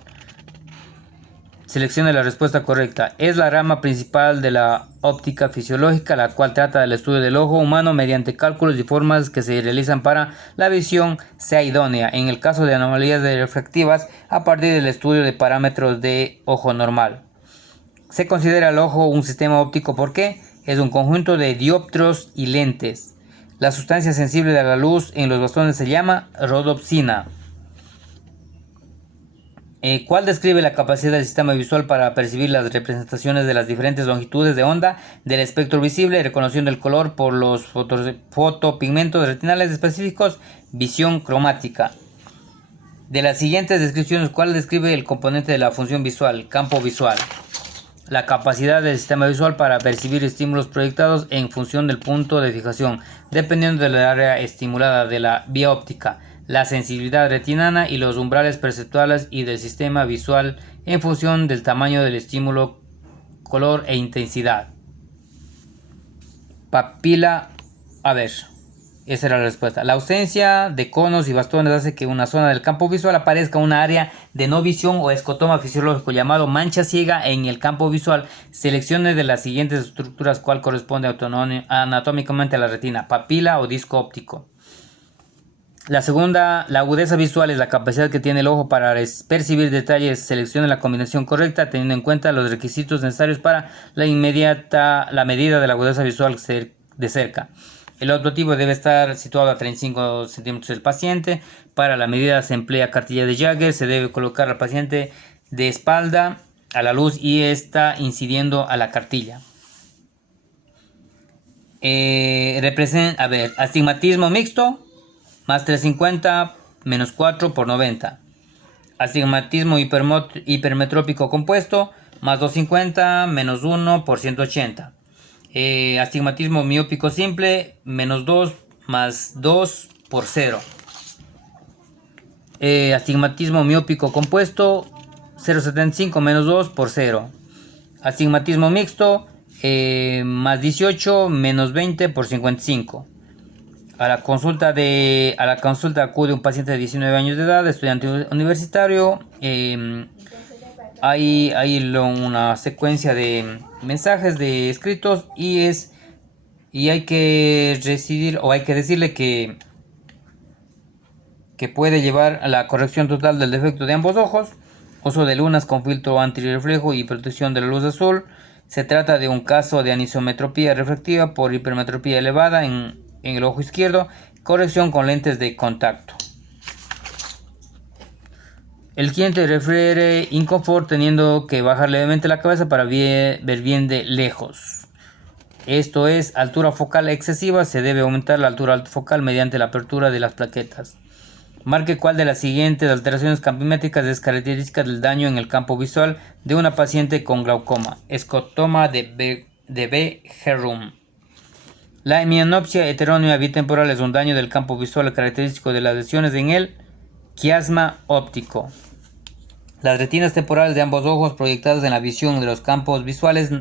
seleccione la respuesta correcta. Es la rama principal de la óptica fisiológica, la cual trata del estudio del ojo humano mediante cálculos y formas que se realizan para la visión sea idónea. En el caso de anomalías refractivas, a partir del estudio de parámetros de ojo normal. Se considera el ojo un sistema óptico porque es un conjunto de dioptros y lentes. La sustancia sensible a la luz en los bastones se llama rodopsina. ¿Cuál describe la capacidad del sistema visual para percibir las representaciones de las diferentes longitudes de onda del espectro visible, reconociendo el color por los fotopigmentos retinales específicos? Visión cromática. De las siguientes descripciones, ¿cuál describe el componente de la función visual? Campo visual. La capacidad del sistema visual para percibir estímulos proyectados en función del punto de fijación, dependiendo del área estimulada de la vía óptica, la sensibilidad retinana y los umbrales perceptuales y del sistema visual en función del tamaño del estímulo, color e intensidad. Papila, esa era la respuesta. La ausencia de conos y bastones hace que una zona del campo visual aparezca una área de no visión o escotoma fisiológico llamado mancha ciega en el campo visual. Seleccione de las siguientes estructuras cuál corresponde anatómicamente a la retina: papila o disco óptico. La segunda, la agudeza visual es la capacidad que tiene el ojo para percibir detalles. Seleccione la combinación correcta teniendo en cuenta los requisitos necesarios para la medida de la agudeza visual de cerca. El objetivo debe estar situado a 35 centímetros del paciente. Para la medida se emplea cartilla de Jagger. Se debe colocar al paciente de espalda a la luz y está incidiendo a la cartilla. Astigmatismo mixto, más 350 menos 4 por 90. Astigmatismo hipermetrópico compuesto, más 250 menos 1 por 180. Astigmatismo miópico simple, menos 2 más 2 por 0. Astigmatismo miópico compuesto, 0,75 menos 2 por 0. Astigmatismo mixto, más 18 menos 20 por 55. A la consulta acude un paciente de 19 años de edad, estudiante universitario, una secuencia de mensajes de escritos y hay que decidir o hay que decirle que puede llevar a la corrección total del defecto de ambos ojos, uso de lunas con filtro antirreflejo y protección de la luz azul. Se trata de un caso de anisometropía refractiva por hipermetropía elevada en el ojo izquierdo, corrección con lentes de contacto. El cliente refiere inconfort teniendo que bajar levemente la cabeza para ver bien de lejos. Esto es altura focal excesiva, se debe aumentar la altura focal mediante la apertura de las plaquetas. Marque cuál de las siguientes alteraciones campimétricas es característica del daño en el campo visual de una paciente con glaucoma. Escotoma de B. Herum. La hemianopsia heterónima bitemporal es un daño del campo visual característico de las lesiones en el quiasma óptico. Las retinas temporales de ambos ojos proyectadas en la visión de los campos visuales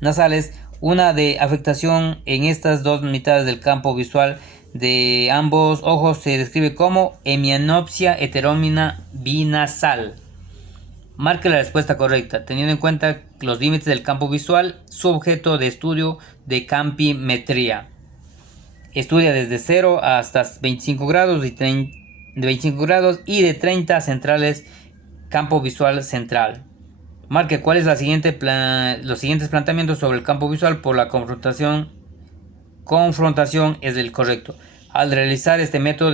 nasales, una de afectación en estas dos mitades del campo visual de ambos ojos se describe como hemianopsia heterónima binasal. Marque la respuesta correcta, teniendo en cuenta los límites del campo visual, su objeto de estudio de campimetría. Estudia desde 0 hasta 25 grados y de 30 centrales campo visual central. Marque cuál es los siguientes planteamientos sobre el campo visual por la confrontación es el correcto. Al realizar este método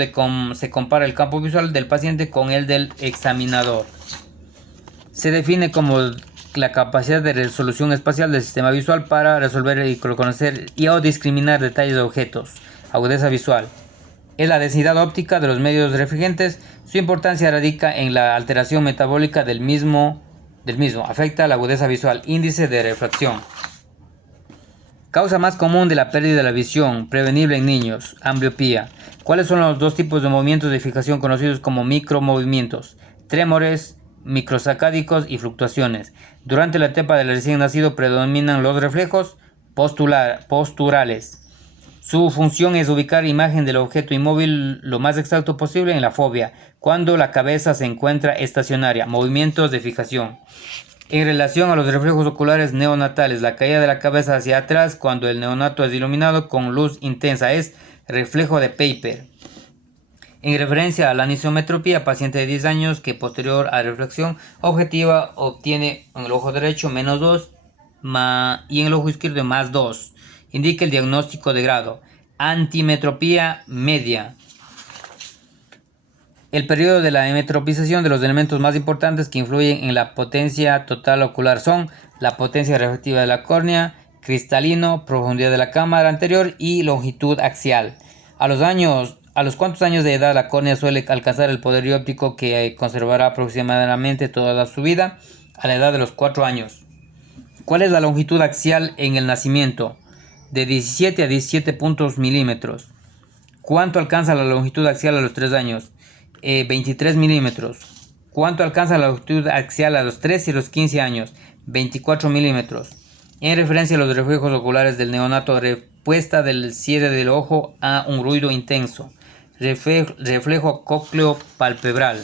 se compara el campo visual del paciente con el del examinador. Se define como la capacidad de resolución espacial del sistema visual para resolver y reconocer o discriminar detalles de objetos. Agudeza visual. Es la densidad óptica de los medios refringentes. Su importancia radica en la alteración metabólica del mismo. Afecta a la agudeza visual. Índice de refracción. Causa más común de la pérdida de la visión, prevenible en niños. Ambliopía. ¿Cuáles son los dos tipos de movimientos de fijación conocidos como micromovimientos? Trémores microsacádicos y fluctuaciones. Durante la etapa del recién nacido predominan los reflejos posturales. Su función es ubicar imagen del objeto inmóvil lo más exacto posible en la fobia, cuando la cabeza se encuentra estacionaria. Movimientos de fijación. En relación a los reflejos oculares neonatales, la caída de la cabeza hacia atrás cuando el neonato es iluminado con luz intensa es reflejo de Paper. En referencia a la anisometropía, paciente de 10 años que posterior a reflexión objetiva obtiene en el ojo derecho -2 y en el ojo izquierdo +2. Indica el diagnóstico de grado. Antimetropía media. El periodo de la emetropización de los elementos más importantes que influyen en la potencia total ocular son la potencia refractiva de la córnea, cristalino, profundidad de la cámara anterior y longitud axial. ¿A los cuántos años de edad la córnea suele alcanzar el poder dióptrico que conservará aproximadamente toda su vida? A la edad de los 4 años. ¿Cuál es la longitud axial en el nacimiento? De 17 a 17 milímetros. ¿Cuánto alcanza la longitud axial a los 3 años? 23 milímetros. ¿Cuánto alcanza la longitud axial a los 3 y los 15 años? 24 milímetros. En referencia a los reflejos oculares del neonato, respuesta del cierre del ojo a un ruido intenso. Reflejo cócleo palpebral.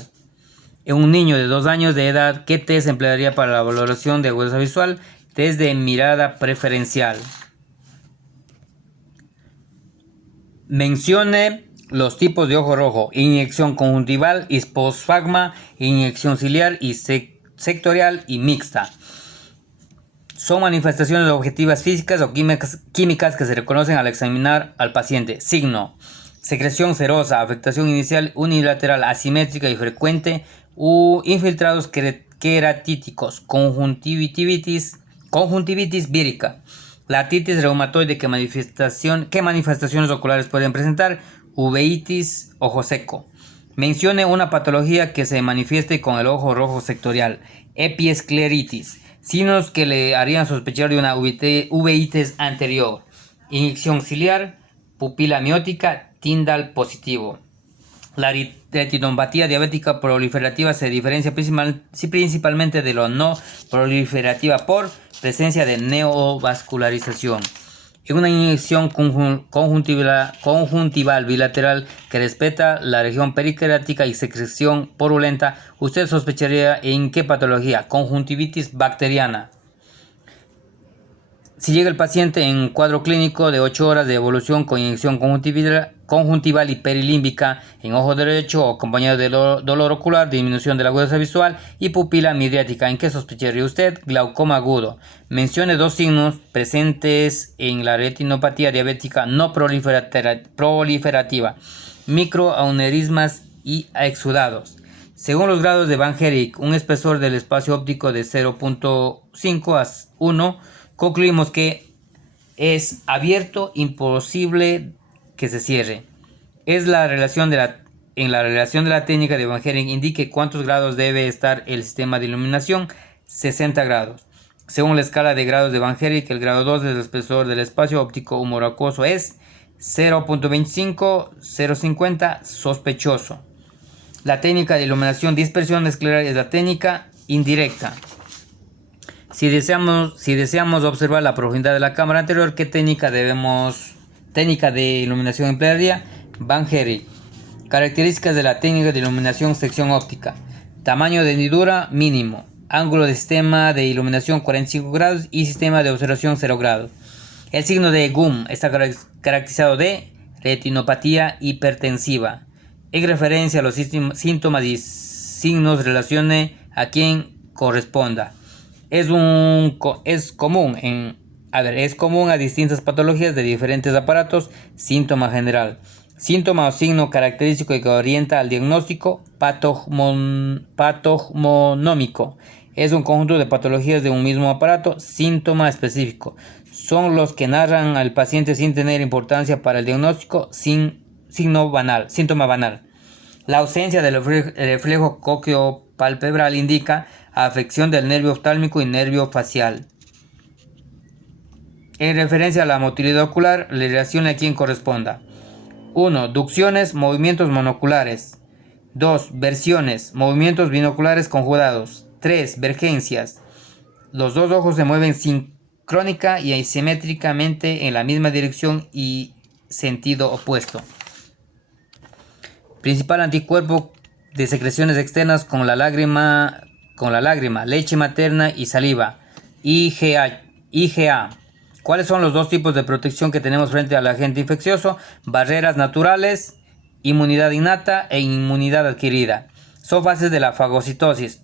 En un niño de 2 años de edad, ¿qué test emplearía para la valoración de agudeza visual? Test de mirada preferencial. Mencione los tipos de ojo rojo: inyección conjuntival, hiposfagma, inyección ciliar y sectorial y mixta. Son manifestaciones objetivas físicas o químicas que se reconocen al examinar al paciente. Signo: secreción serosa, afectación inicial unilateral asimétrica y frecuente, infiltrados queratíticos, conjuntivitis vírica. La artritis reumatoide, ¿qué manifestaciones oculares pueden presentar? Uveitis, ojo seco. Mencione una patología que se manifieste con el ojo rojo sectorial. Epiescleritis. Signos que le harían sospechar de una uveitis anterior. Inyección ciliar, pupila miótica, Tyndall positivo. La retinopatía diabética proliferativa se diferencia principalmente de la no proliferativa por presencia de neovascularización. En una inyección conjuntival bilateral que respeta la región pericrática y secreción porulenta, usted sospecharía en qué patología: conjuntivitis bacteriana. Si llega el paciente en cuadro clínico de 8 horas de evolución con inyección conjuntival y perilímbica en ojo derecho, acompañado de dolor ocular, disminución de la agudeza visual y pupila midriática, ¿en qué sospecharía usted? Glaucoma agudo. Mencione 2 signos presentes en la retinopatía diabética no proliferativa: microaneurismas y exudados. Según los grados de Van Herrick, un espesor del espacio óptico de 0.5 a 1, concluimos que es abierto, imposible que se cierre. En la relación de la técnica de Van Herrick indique cuántos grados debe estar el sistema de iluminación: 60 grados. Según la escala de grados de Van Herrick, el grado 2 del espesor del espacio óptico humoroacuoso es 0.25, 0.50, sospechoso. La técnica de iluminación dispersión escleral es la técnica indirecta. Si deseamos observar la profundidad de la cámara anterior, ¿qué técnica de iluminación emplearía? Van Herrick. Características de la técnica de iluminación sección óptica: tamaño de hendidura mínimo, ángulo de sistema de iluminación 45 grados y sistema de observación 0 grados. El signo de GUM está caracterizado de retinopatía hipertensiva. En referencia a los síntomas y signos, relacione a quien corresponda. Es común a distintas patologías de diferentes aparatos. Síntoma general. Síntoma o signo característico que orienta al diagnóstico: patognomónico. Es un conjunto de patologías de un mismo aparato. Síntoma específico. Son los que narran al paciente sin tener importancia para el diagnóstico. Síntoma banal. La ausencia del reflejo coquio-palpebral indica afección del nervio oftálmico y nervio facial. En referencia a la motilidad ocular, le relaciona a quien corresponda. 1. Ducciones, movimientos monoculares. 2. Versiones, movimientos binoculares conjugados. 3. Vergencias. Los dos ojos se mueven sincrónica y asimétricamente en la misma dirección y sentido opuesto. Principal anticuerpo de secreciones externas con la lágrima, leche materna y saliva. IgA. ¿Cuáles son los dos tipos de protección que tenemos frente al agente infeccioso? Barreras naturales, inmunidad innata e inmunidad adquirida. Son fases de la fagocitosis: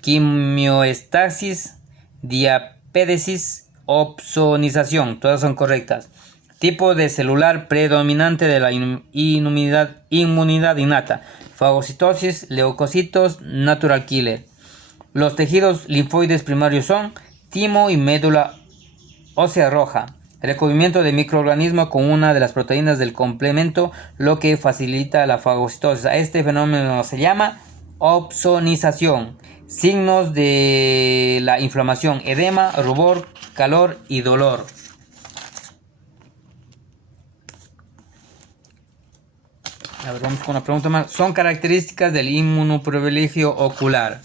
quimioestasis, diapédesis, opsonización. Todas son correctas. Tipo de celular predominante de la inmunidad innata: fagocitosis, leucocitos, natural killer. Los tejidos linfoides primarios son timo y médula ósea roja. Recubrimiento de microorganismo con una de las proteínas del complemento, lo que facilita la fagocitosis. A este fenómeno se llama opsonización. Signos de la inflamación: edema, rubor, calor y dolor. A ver, vamos con una pregunta más. Son características del inmunoprivilegio ocular: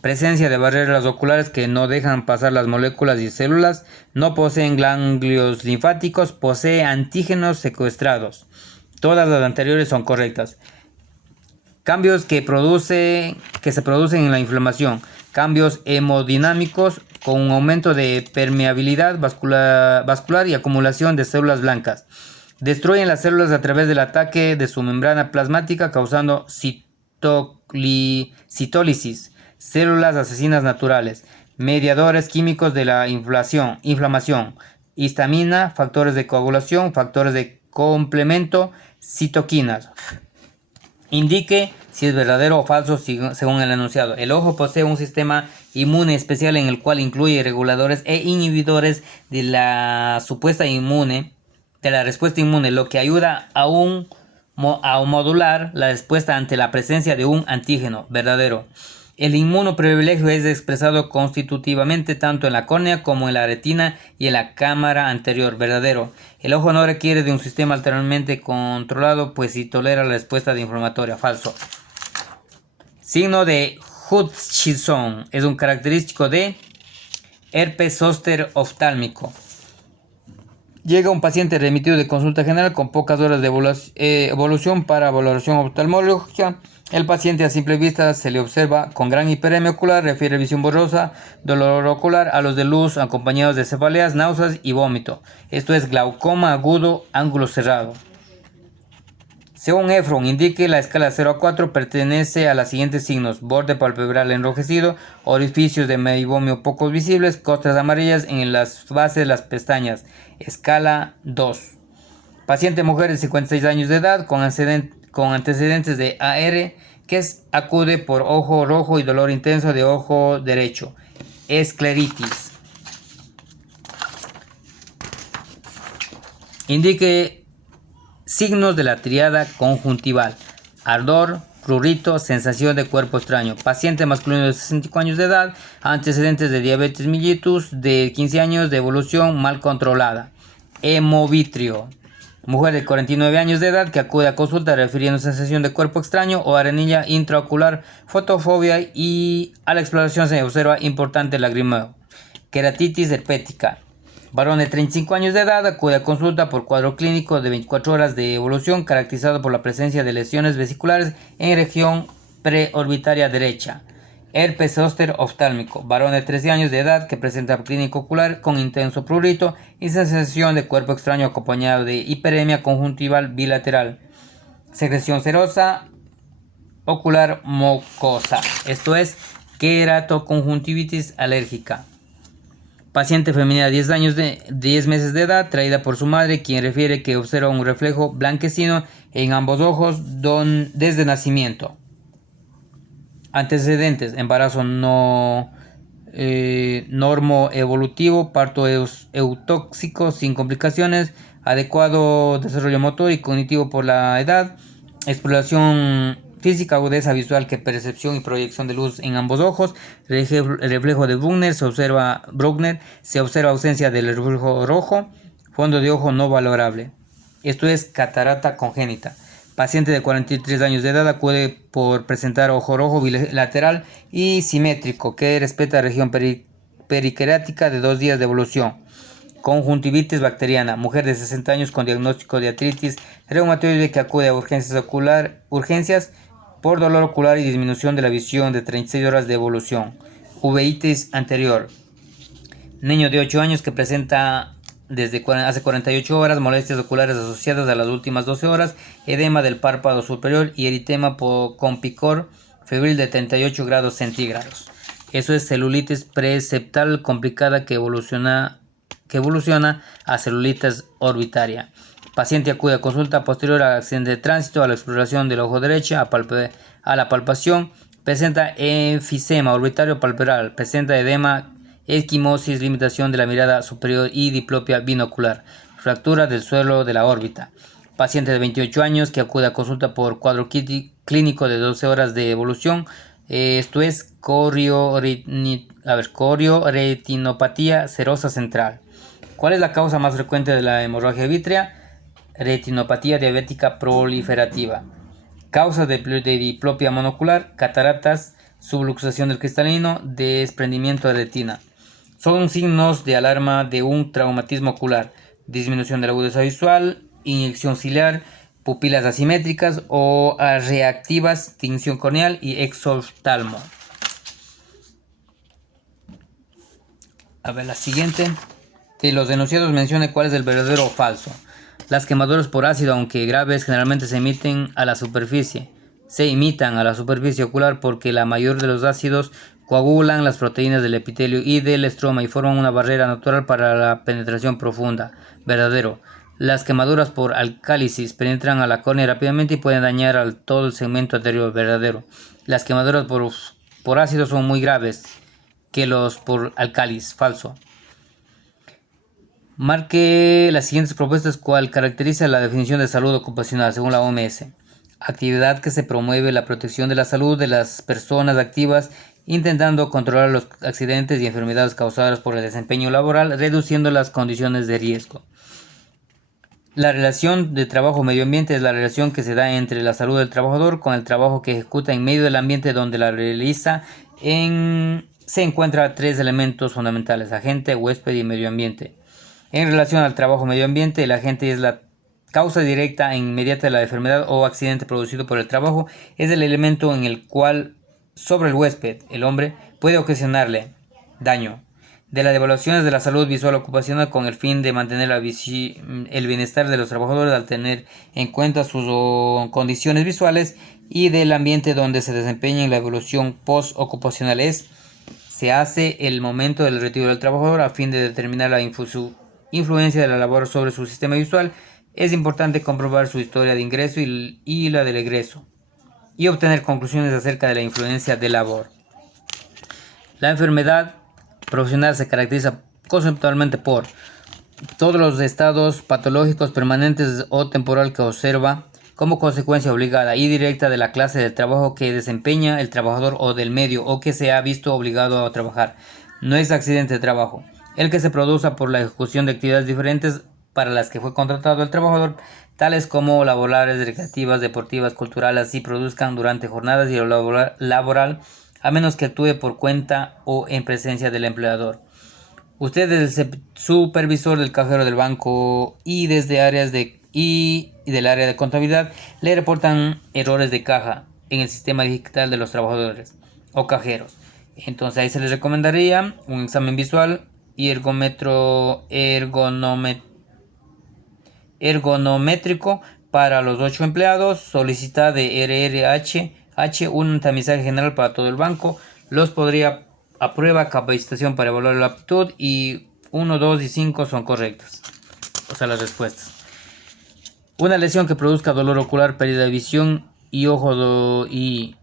presencia de barreras oculares que no dejan pasar las moléculas y células, no poseen ganglios linfáticos, posee antígenos secuestrados. Todas las anteriores son correctas. Cambios que se producen en la inflamación: cambios hemodinámicos con un aumento de permeabilidad vascular y acumulación de células blancas. Destruyen las células a través del ataque de su membrana plasmática, causando citólisis. Células asesinas naturales. Mediadores químicos de la inflamación: histamina, factores de coagulación, factores de complemento, citoquinas. Indique si es verdadero o falso según el enunciado. El ojo posee un sistema inmune especial en el cual incluye reguladores e inhibidores de la respuesta inmune, lo que ayuda a modular la respuesta ante la presencia de un antígeno. Verdadero. El inmunoprivilegio es expresado constitutivamente tanto en la córnea como en la retina y en la cámara anterior. Verdadero. El ojo no requiere de un sistema altamente controlado, pues si tolera la respuesta inflamatoria. Falso. Signo de Hutchinson es un característico de herpes zóster oftálmico. Llega un paciente remitido de consulta general con pocas horas de evolución para valoración oftalmológica. El paciente a simple vista se le observa con gran hiperemia ocular, refiere visión borrosa, dolor ocular, halos de luz acompañados de cefaleas, náuseas y vómito. Esto es glaucoma agudo, ángulo cerrado. Según Efron, indique la escala 0 a 4 pertenece a los siguientes signos: borde palpebral enrojecido, orificios de meibomio pocos visibles, costras amarillas en las bases de las pestañas. Escala 2. Paciente mujer de 56 años de edad con antecedentes de AR que acude por ojo rojo y dolor intenso de ojo derecho. Escleritis. Indique signos de la triada conjuntival: ardor, prurito, sensación de cuerpo extraño. Paciente masculino de 65 años de edad, antecedentes de diabetes mellitus, de 15 años, de evolución mal controlada. Hemovitrio. Mujer de 49 años de edad que acude a consulta refiriendo sensación de cuerpo extraño o arenilla intraocular, fotofobia, y a la exploración se observa importante lagrimeo. Queratitis herpética. Varón de 35 años de edad acude a consulta por cuadro clínico de 24 horas de evolución caracterizado por la presencia de lesiones vesiculares en región preorbitaria derecha. Herpes zóster oftálmico. Varón de 13 años de edad que presenta clínico ocular con intenso prurito y sensación de cuerpo extraño acompañado de hiperemia conjuntival bilateral. Secreción serosa ocular mucosa. Esto es queratoconjuntivitis alérgica. Paciente femenina de 10 meses de edad, traída por su madre, quien refiere que observa un reflejo blanquecino en ambos ojos desde nacimiento. Antecedentes: embarazo no normoevolutivo, parto eutóxico sin complicaciones, adecuado desarrollo motor y cognitivo por la edad, exploración física, agudeza visual que percepción y proyección de luz en ambos ojos, reflejo de Brugner, se observa ausencia del reflejo rojo, fondo de ojo no valorable. Esto es catarata congénita. Paciente de 43 años de edad acude por presentar ojo rojo bilateral y simétrico que respeta la región periquerática de 2 días de evolución. Conjuntivitis bacteriana. Mujer de 60 años con diagnóstico de artritis reumatoide que acude a urgencias por dolor ocular y disminución de la visión de 36 horas de evolución. Uveitis anterior. Niño de 8 años que presenta desde hace 48 horas molestias oculares asociadas a las últimas 12 horas, edema del párpado superior y eritema con picor febril de 38 grados centígrados. Eso es celulitis preseptal complicada que evoluciona a celulitis orbitaria. Paciente acude a consulta posterior al accidente de tránsito, a la exploración del ojo derecho, a la palpación, presenta enfisema orbitario palpebral, presenta edema, esquimosis, limitación de la mirada superior y diplopia binocular, fractura del suelo de la órbita. Paciente de 28 años que acude a consulta por cuadro clínico de 12 horas de evolución. Esto es corioretinopatía serosa central. ¿Cuál es la causa más frecuente de la hemorragia vítrea? Retinopatía diabética proliferativa. Causas de diplopia monocular: cataratas, subluxación del cristalino, desprendimiento de retina. Son signos de alarma de un traumatismo ocular: disminución de la agudeza visual, inyección ciliar, pupilas asimétricas o reactivas, tinción corneal y exoftalmo. A ver, la siguiente. De los denunciados mencione cuál es el verdadero o falso. Las quemaduras por ácido, aunque graves, generalmente se imitan a la superficie ocular porque la mayor de los ácidos coagulan las proteínas del epitelio y del estroma y forman una barrera natural para la penetración profunda. Verdadero. Las quemaduras por alcálisis penetran a la córnea rápidamente y pueden dañar todo el segmento anterior. Verdadero. Las quemaduras por ácido son muy graves que los por álcalis. Falso. Marque las siguientes propuestas cuál caracteriza la definición de salud ocupacional según la OMS. Actividad que se promueve la protección de la salud de las personas activas, intentando controlar los accidentes y enfermedades causadas por el desempeño laboral, reduciendo las condiciones de riesgo. La relación de trabajo-medio ambiente es la relación que se da entre la salud del trabajador con el trabajo que ejecuta en medio del ambiente donde la realiza. Se encuentran 3 elementos fundamentales: agente, huésped y medio ambiente. En relación al trabajo medio ambiente, el agente es la causa directa e inmediata de la enfermedad o accidente producido por el trabajo. Es el elemento en el cual sobre el huésped, el hombre, puede ocasionarle daño. De las evaluaciones de la salud visual ocupacional con el fin de mantener el bienestar de los trabajadores al tener en cuenta sus condiciones visuales y del ambiente donde se desempeña en la evaluación post-ocupacional se hace el momento del retiro del trabajador a fin de determinar la influencia de la labor sobre su sistema visual. Es importante comprobar su historia de ingreso y la del egreso y obtener conclusiones acerca de la influencia de labor. La enfermedad profesional se caracteriza conceptualmente por todos los estados patológicos permanentes o temporal que observa como consecuencia obligada y directa de la clase de trabajo que desempeña el trabajador o del medio o que se ha visto obligado a trabajar. No es accidente de trabajo, el que se produzca por la ejecución de actividades diferentes para las que fue contratado el trabajador, tales como laborales, recreativas, deportivas, culturales, y produzcan durante jornadas y laboral, a menos que actúe por cuenta o en presencia del empleador. Usted es el supervisor del cajero del banco y desde áreas del área de contabilidad le reportan errores de caja en el sistema digital de los trabajadores o cajeros. Entonces ahí se les recomendaría un examen visual y ergonométrico para los 8 empleados, solicitar de RRH un tamizaje general para todo el banco, los podría aprueba capacitación para evaluar la aptitud y 1, 2 y 5 son correctos. O sea, las respuestas. Una lesión que produzca dolor ocular, pérdida de visión y ojo dolor y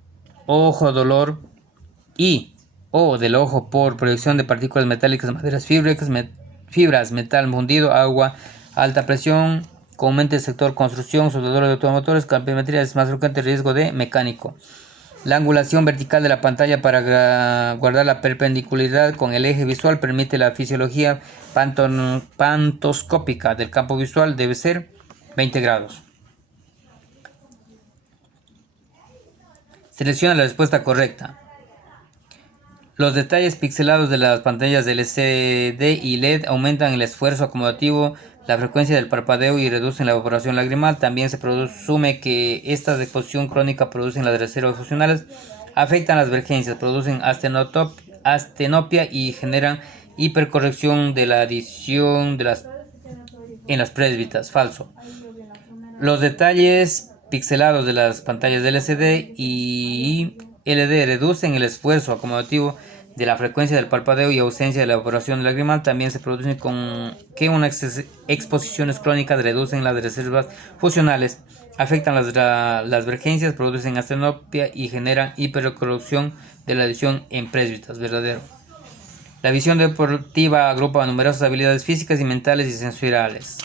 o del ojo por proyección de partículas metálicas, maderas, fibras, metal fundido, agua, alta presión, comúnmente el sector construcción, soldadura de automotores, campimetría es más frecuente el riesgo de mecánico. La angulación vertical de la pantalla para guardar la perpendicularidad con el eje visual permite la fisiología pantoscópica del campo visual, debe ser 20 grados. Selecciona la respuesta correcta. Los detalles pixelados de las pantallas de LCD y LED aumentan el esfuerzo acomodativo, la frecuencia del parpadeo y reducen la evaporación lagrimal. También se presume que estas de exposición crónica producen las reservas funcionales, afectan las vergencias, producen astenopia y generan hipercorrección de la adición en las presbitas. Falso. Los detalles pixelados de las pantallas de LCD y LED reducen el esfuerzo acomodativo de la frecuencia del parpadeo y ausencia de la evaporación lagrimal. También se producen con que unas exposiciones crónicas reducen las reservas funcionales, afectan las vergencias, producen astenopia y generan hipercorrección de la adición en presbitas. Verdadero. La visión deportiva agrupa numerosas habilidades físicas y mentales y sensoriales.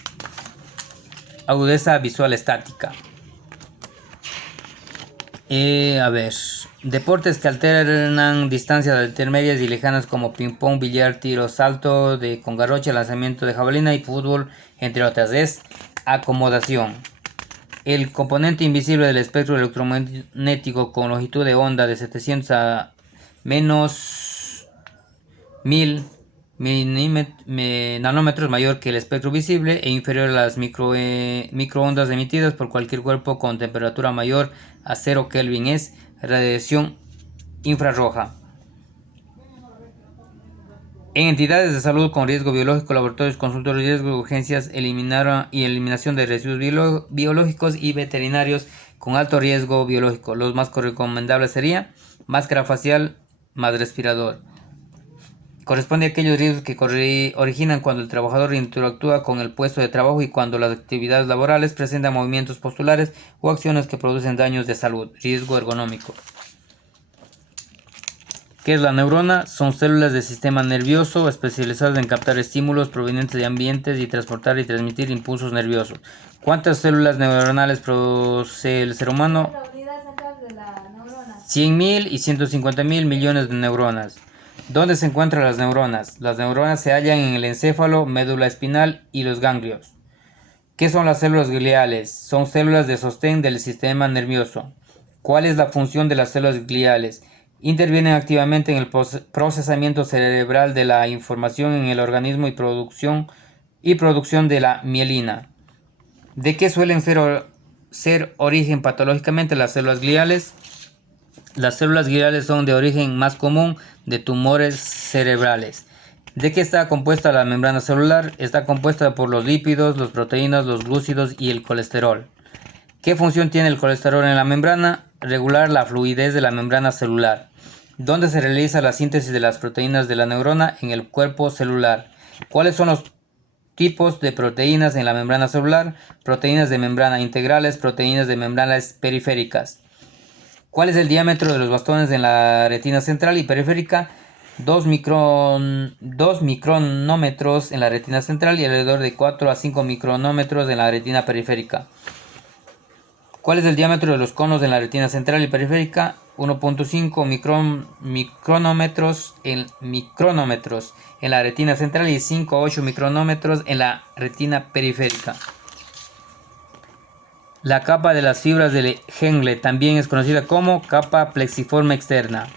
Agudeza visual estática. Deportes que alternan distancias intermedias y lejanas como ping-pong, billar, tiro, salto con garrocha, lanzamiento de jabalina y fútbol, entre otras. Es acomodación. El componente invisible del espectro electromagnético con longitud de onda de 700 a menos 1000 nanómetros mayor que el espectro visible e inferior a las microondas emitidas por cualquier cuerpo con temperatura mayor a 0 Kelvin es radiación infrarroja. En entidades de salud con riesgo biológico, laboratorios, consultorios de riesgo, urgencias, eliminación de residuos biológicos y veterinarios con alto riesgo biológico. Los más recomendables serían máscara facial más respirador. Corresponde a aquellos riesgos que originan cuando el trabajador interactúa con el puesto de trabajo y cuando las actividades laborales presentan movimientos postulares o acciones que producen daños de salud. Riesgo ergonómico. ¿Qué es la neurona? Son células del sistema nervioso especializadas en captar estímulos provenientes de ambientes y transportar y transmitir impulsos nerviosos. ¿Cuántas células neuronales posee el ser humano? 100.000 y 150.000 millones de neuronas. ¿Dónde se encuentran las neuronas? Las neuronas se hallan en el encéfalo, médula espinal y los ganglios. ¿Qué son las células gliales? Son células de sostén del sistema nervioso. ¿Cuál es la función de las células gliales? Intervienen activamente en el procesamiento cerebral de la información en el organismo y producción y producción de la mielina. ¿De qué suelen ser origen patológicamente las células gliales? Las células gliales son de origen más común de tumores cerebrales. ¿De qué está compuesta la membrana celular? Está compuesta por los lípidos, las proteínas, los glúcidos y el colesterol. ¿Qué función tiene el colesterol en la membrana? Regular la fluidez de la membrana celular. ¿Dónde se realiza la síntesis de las proteínas de la neurona? En el cuerpo celular. ¿Cuáles son los tipos de proteínas en la membrana celular? Proteínas de membrana integrales, proteínas de membranas periféricas. ¿Cuál es el diámetro de los bastones en la retina central y periférica? 2 micronómetros en la retina central y alrededor de 4 a 5 micronómetros en la retina periférica. ¿Cuál es el diámetro de los conos en la retina central y periférica? 1.5 micronómetros en la retina central y 5 a 8 micronómetros en la retina periférica. La capa de las fibras del Henle también es conocida como capa plexiforme externa.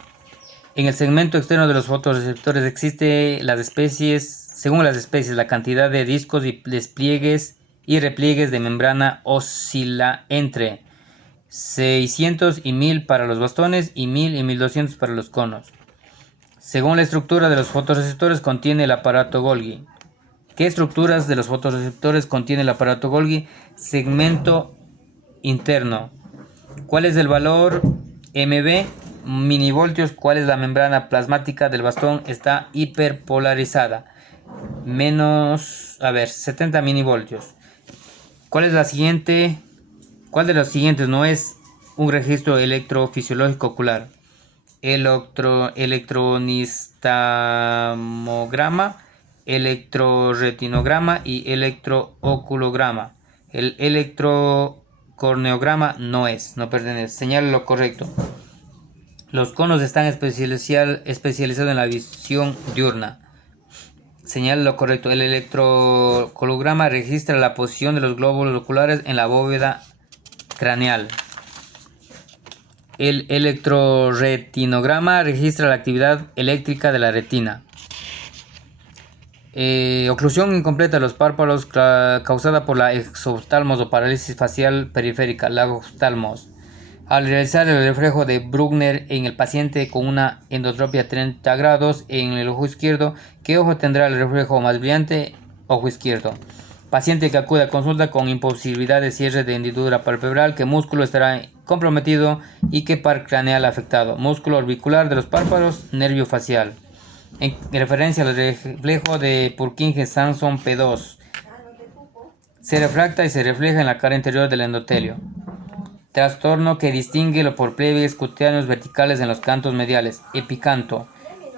En el segmento externo de los fotorreceptores existe según las especies, la cantidad de discos y despliegues y repliegues de membrana oscila entre 600 y 1000 para los bastones y 1000 y 1200 para los conos. Según la estructura de los fotorreceptores contiene el aparato Golgi. ¿Qué estructuras de los fotorreceptores contiene el aparato Golgi? Segmento interno. ¿Cuál es el valor MV? Minivoltios. ¿Cuál es la membrana plasmática del bastón? Está hiperpolarizada. 70 minivoltios. ¿Cuál de los siguientes no es un registro electrofisiológico ocular? Electronistamograma, electroretinograma y electrooculograma. El electrocorneograma no pertenece. Señala lo correcto. Los conos están especializados en la visión diurna. Señala lo correcto. El electrocolograma registra la posición de los glóbulos oculares en la bóveda craneal. El electroretinograma registra la actividad eléctrica de la retina. Oclusión incompleta de los párpados causada por la exoftalmos o parálisis facial periférica, lagoftalmos. Al realizar el reflejo de Brugner en el paciente con una endotropia 30 grados en el ojo izquierdo, ¿qué ojo tendrá el reflejo más brillante? Ojo izquierdo. Paciente que acude a consulta con imposibilidad de cierre de hendidura palpebral, ¿qué músculo estará comprometido y qué par craneal afectado? Músculo orbicular de los párpados, nervio facial. En referencia al reflejo de Purkinje-Sanson P2, se refracta y se refleja en la cara interior del endotelio. Trastorno que distingue por pliegues cutáneos verticales en los cantos mediales, epicanto.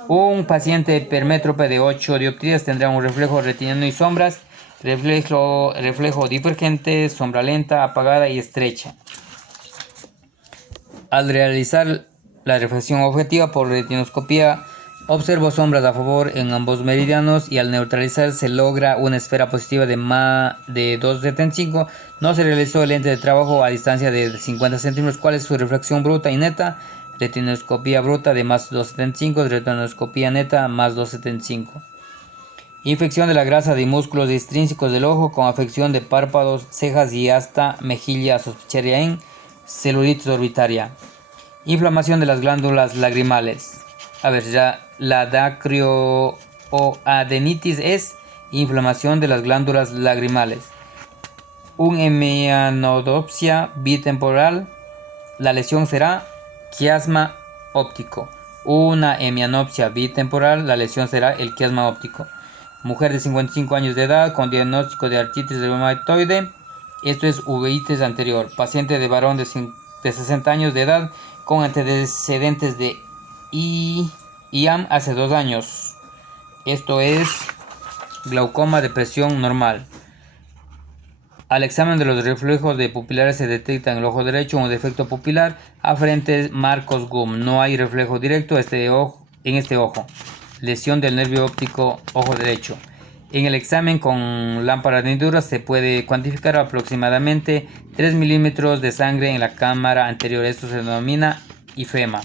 Un paciente hipermétrope de 8 dioptrías tendrá un reflejo retiniano y sombras, reflejo divergente, sombra lenta, apagada y estrecha. Al realizar la reflexión objetiva por retinoscopía, observo sombras a favor en ambos meridianos y al neutralizar se logra una esfera positiva de más de 2,75. No se realizó el lente de trabajo a distancia de 50 centímetros. ¿Cuál es su refracción bruta y neta? Retinoscopía bruta de más 2,75, retinoscopía neta más 2,75. Infección de la grasa de músculos extrínsecos del ojo con afección de párpados, cejas y hasta mejilla sospecharia en celulitis orbitaria. Inflamación de las glándulas lagrimales. La dacryoadenitis es inflamación de las glándulas lagrimales. Un hemianopsia bitemporal, la lesión será quiasma óptico. Una hemianopsia bitemporal, la lesión será el quiasma óptico. Mujer de 55 años de edad con diagnóstico de artritis reumatoide. Esto es uveitis anterior. Paciente de varón de 60 años de edad con antecedentes de IAM hace 2 años. Esto es glaucoma de presión normal. Al examen de los reflejos de pupilares se detecta en el ojo derecho un defecto pupilar aferente Marcos Gum. No hay reflejo directo en este ojo. Lesión del nervio óptico ojo derecho. En el examen con lámpara de hendidura se puede cuantificar aproximadamente 3 milímetros de sangre en la cámara anterior. Esto se denomina ifema.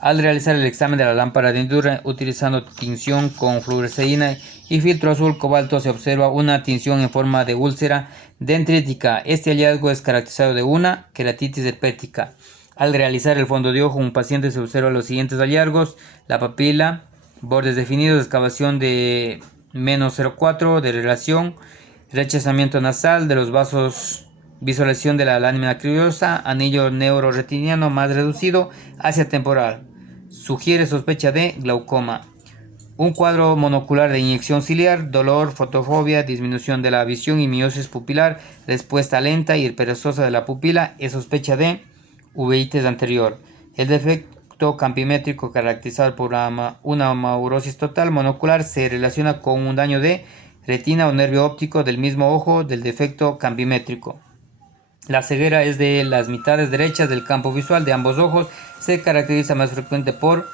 Al realizar el examen de la lámpara de hendidura utilizando tinción con fluoresceína y filtro azul cobalto se observa una tinción en forma de úlcera dendrítica. Este hallazgo es caracterizado de una queratitis herpética. Al realizar el fondo de ojo, un paciente se observa los siguientes hallazgos: la papila, bordes definidos, excavación de menos 0,4 de relación, rechazamiento nasal de los vasos, visualización de la lámina acriosa, anillo neuroretiniano más reducido hacia temporal. Sugiere sospecha de glaucoma. Un cuadro monocular de inyección ciliar, dolor, fotofobia, disminución de la visión y miosis pupilar, respuesta lenta y perezosa de la pupila, es sospecha de uveitis anterior. El defecto campimétrico caracterizado por una maurosis total monocular se relaciona con un daño de retina o nervio óptico del mismo ojo del defecto campimétrico. La ceguera es de las mitades derechas del campo visual de ambos ojos. Se caracteriza más frecuente por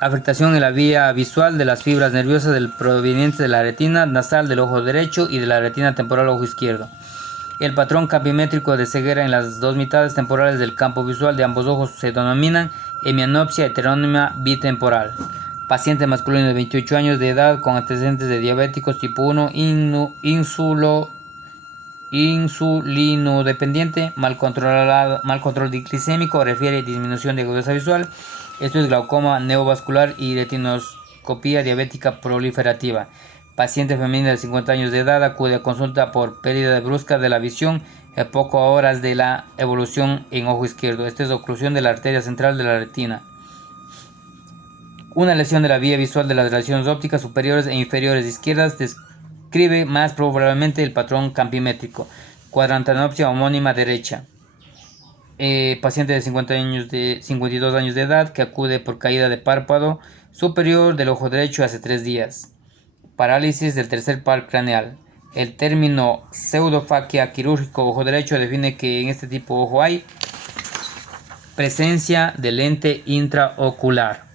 afectación en la vía visual de las fibras nerviosas provenientes de la retina nasal del ojo derecho y de la retina temporal ojo izquierdo. El patrón campimétrico de ceguera en las dos mitades temporales del campo visual de ambos ojos se denominan hemianopsia heterónima bitemporal. Paciente masculino de 28 años de edad con antecedentes de diabéticos tipo 1, insulinodependiente, mal control glicémico, refiere disminución de agudeza visual. Esto es glaucoma neovascular y retinoscopía diabética proliferativa. Paciente femenina de 50 años de edad acude a consulta por pérdida brusca de la visión a pocas horas de la evolución en ojo izquierdo. Esta es oclusión de la arteria central de la retina. Una lesión de la vía visual de las relaciones ópticas superiores e inferiores izquierdas describe más probablemente el patrón campimétrico. Cuadrantanopsia homónima derecha. Paciente de 52 años de edad que acude por caída de párpado superior del ojo derecho hace 3 días. Parálisis del tercer par craneal. El término pseudofaquia quirúrgico ojo derecho define que en este tipo de ojo hay presencia de lente intraocular.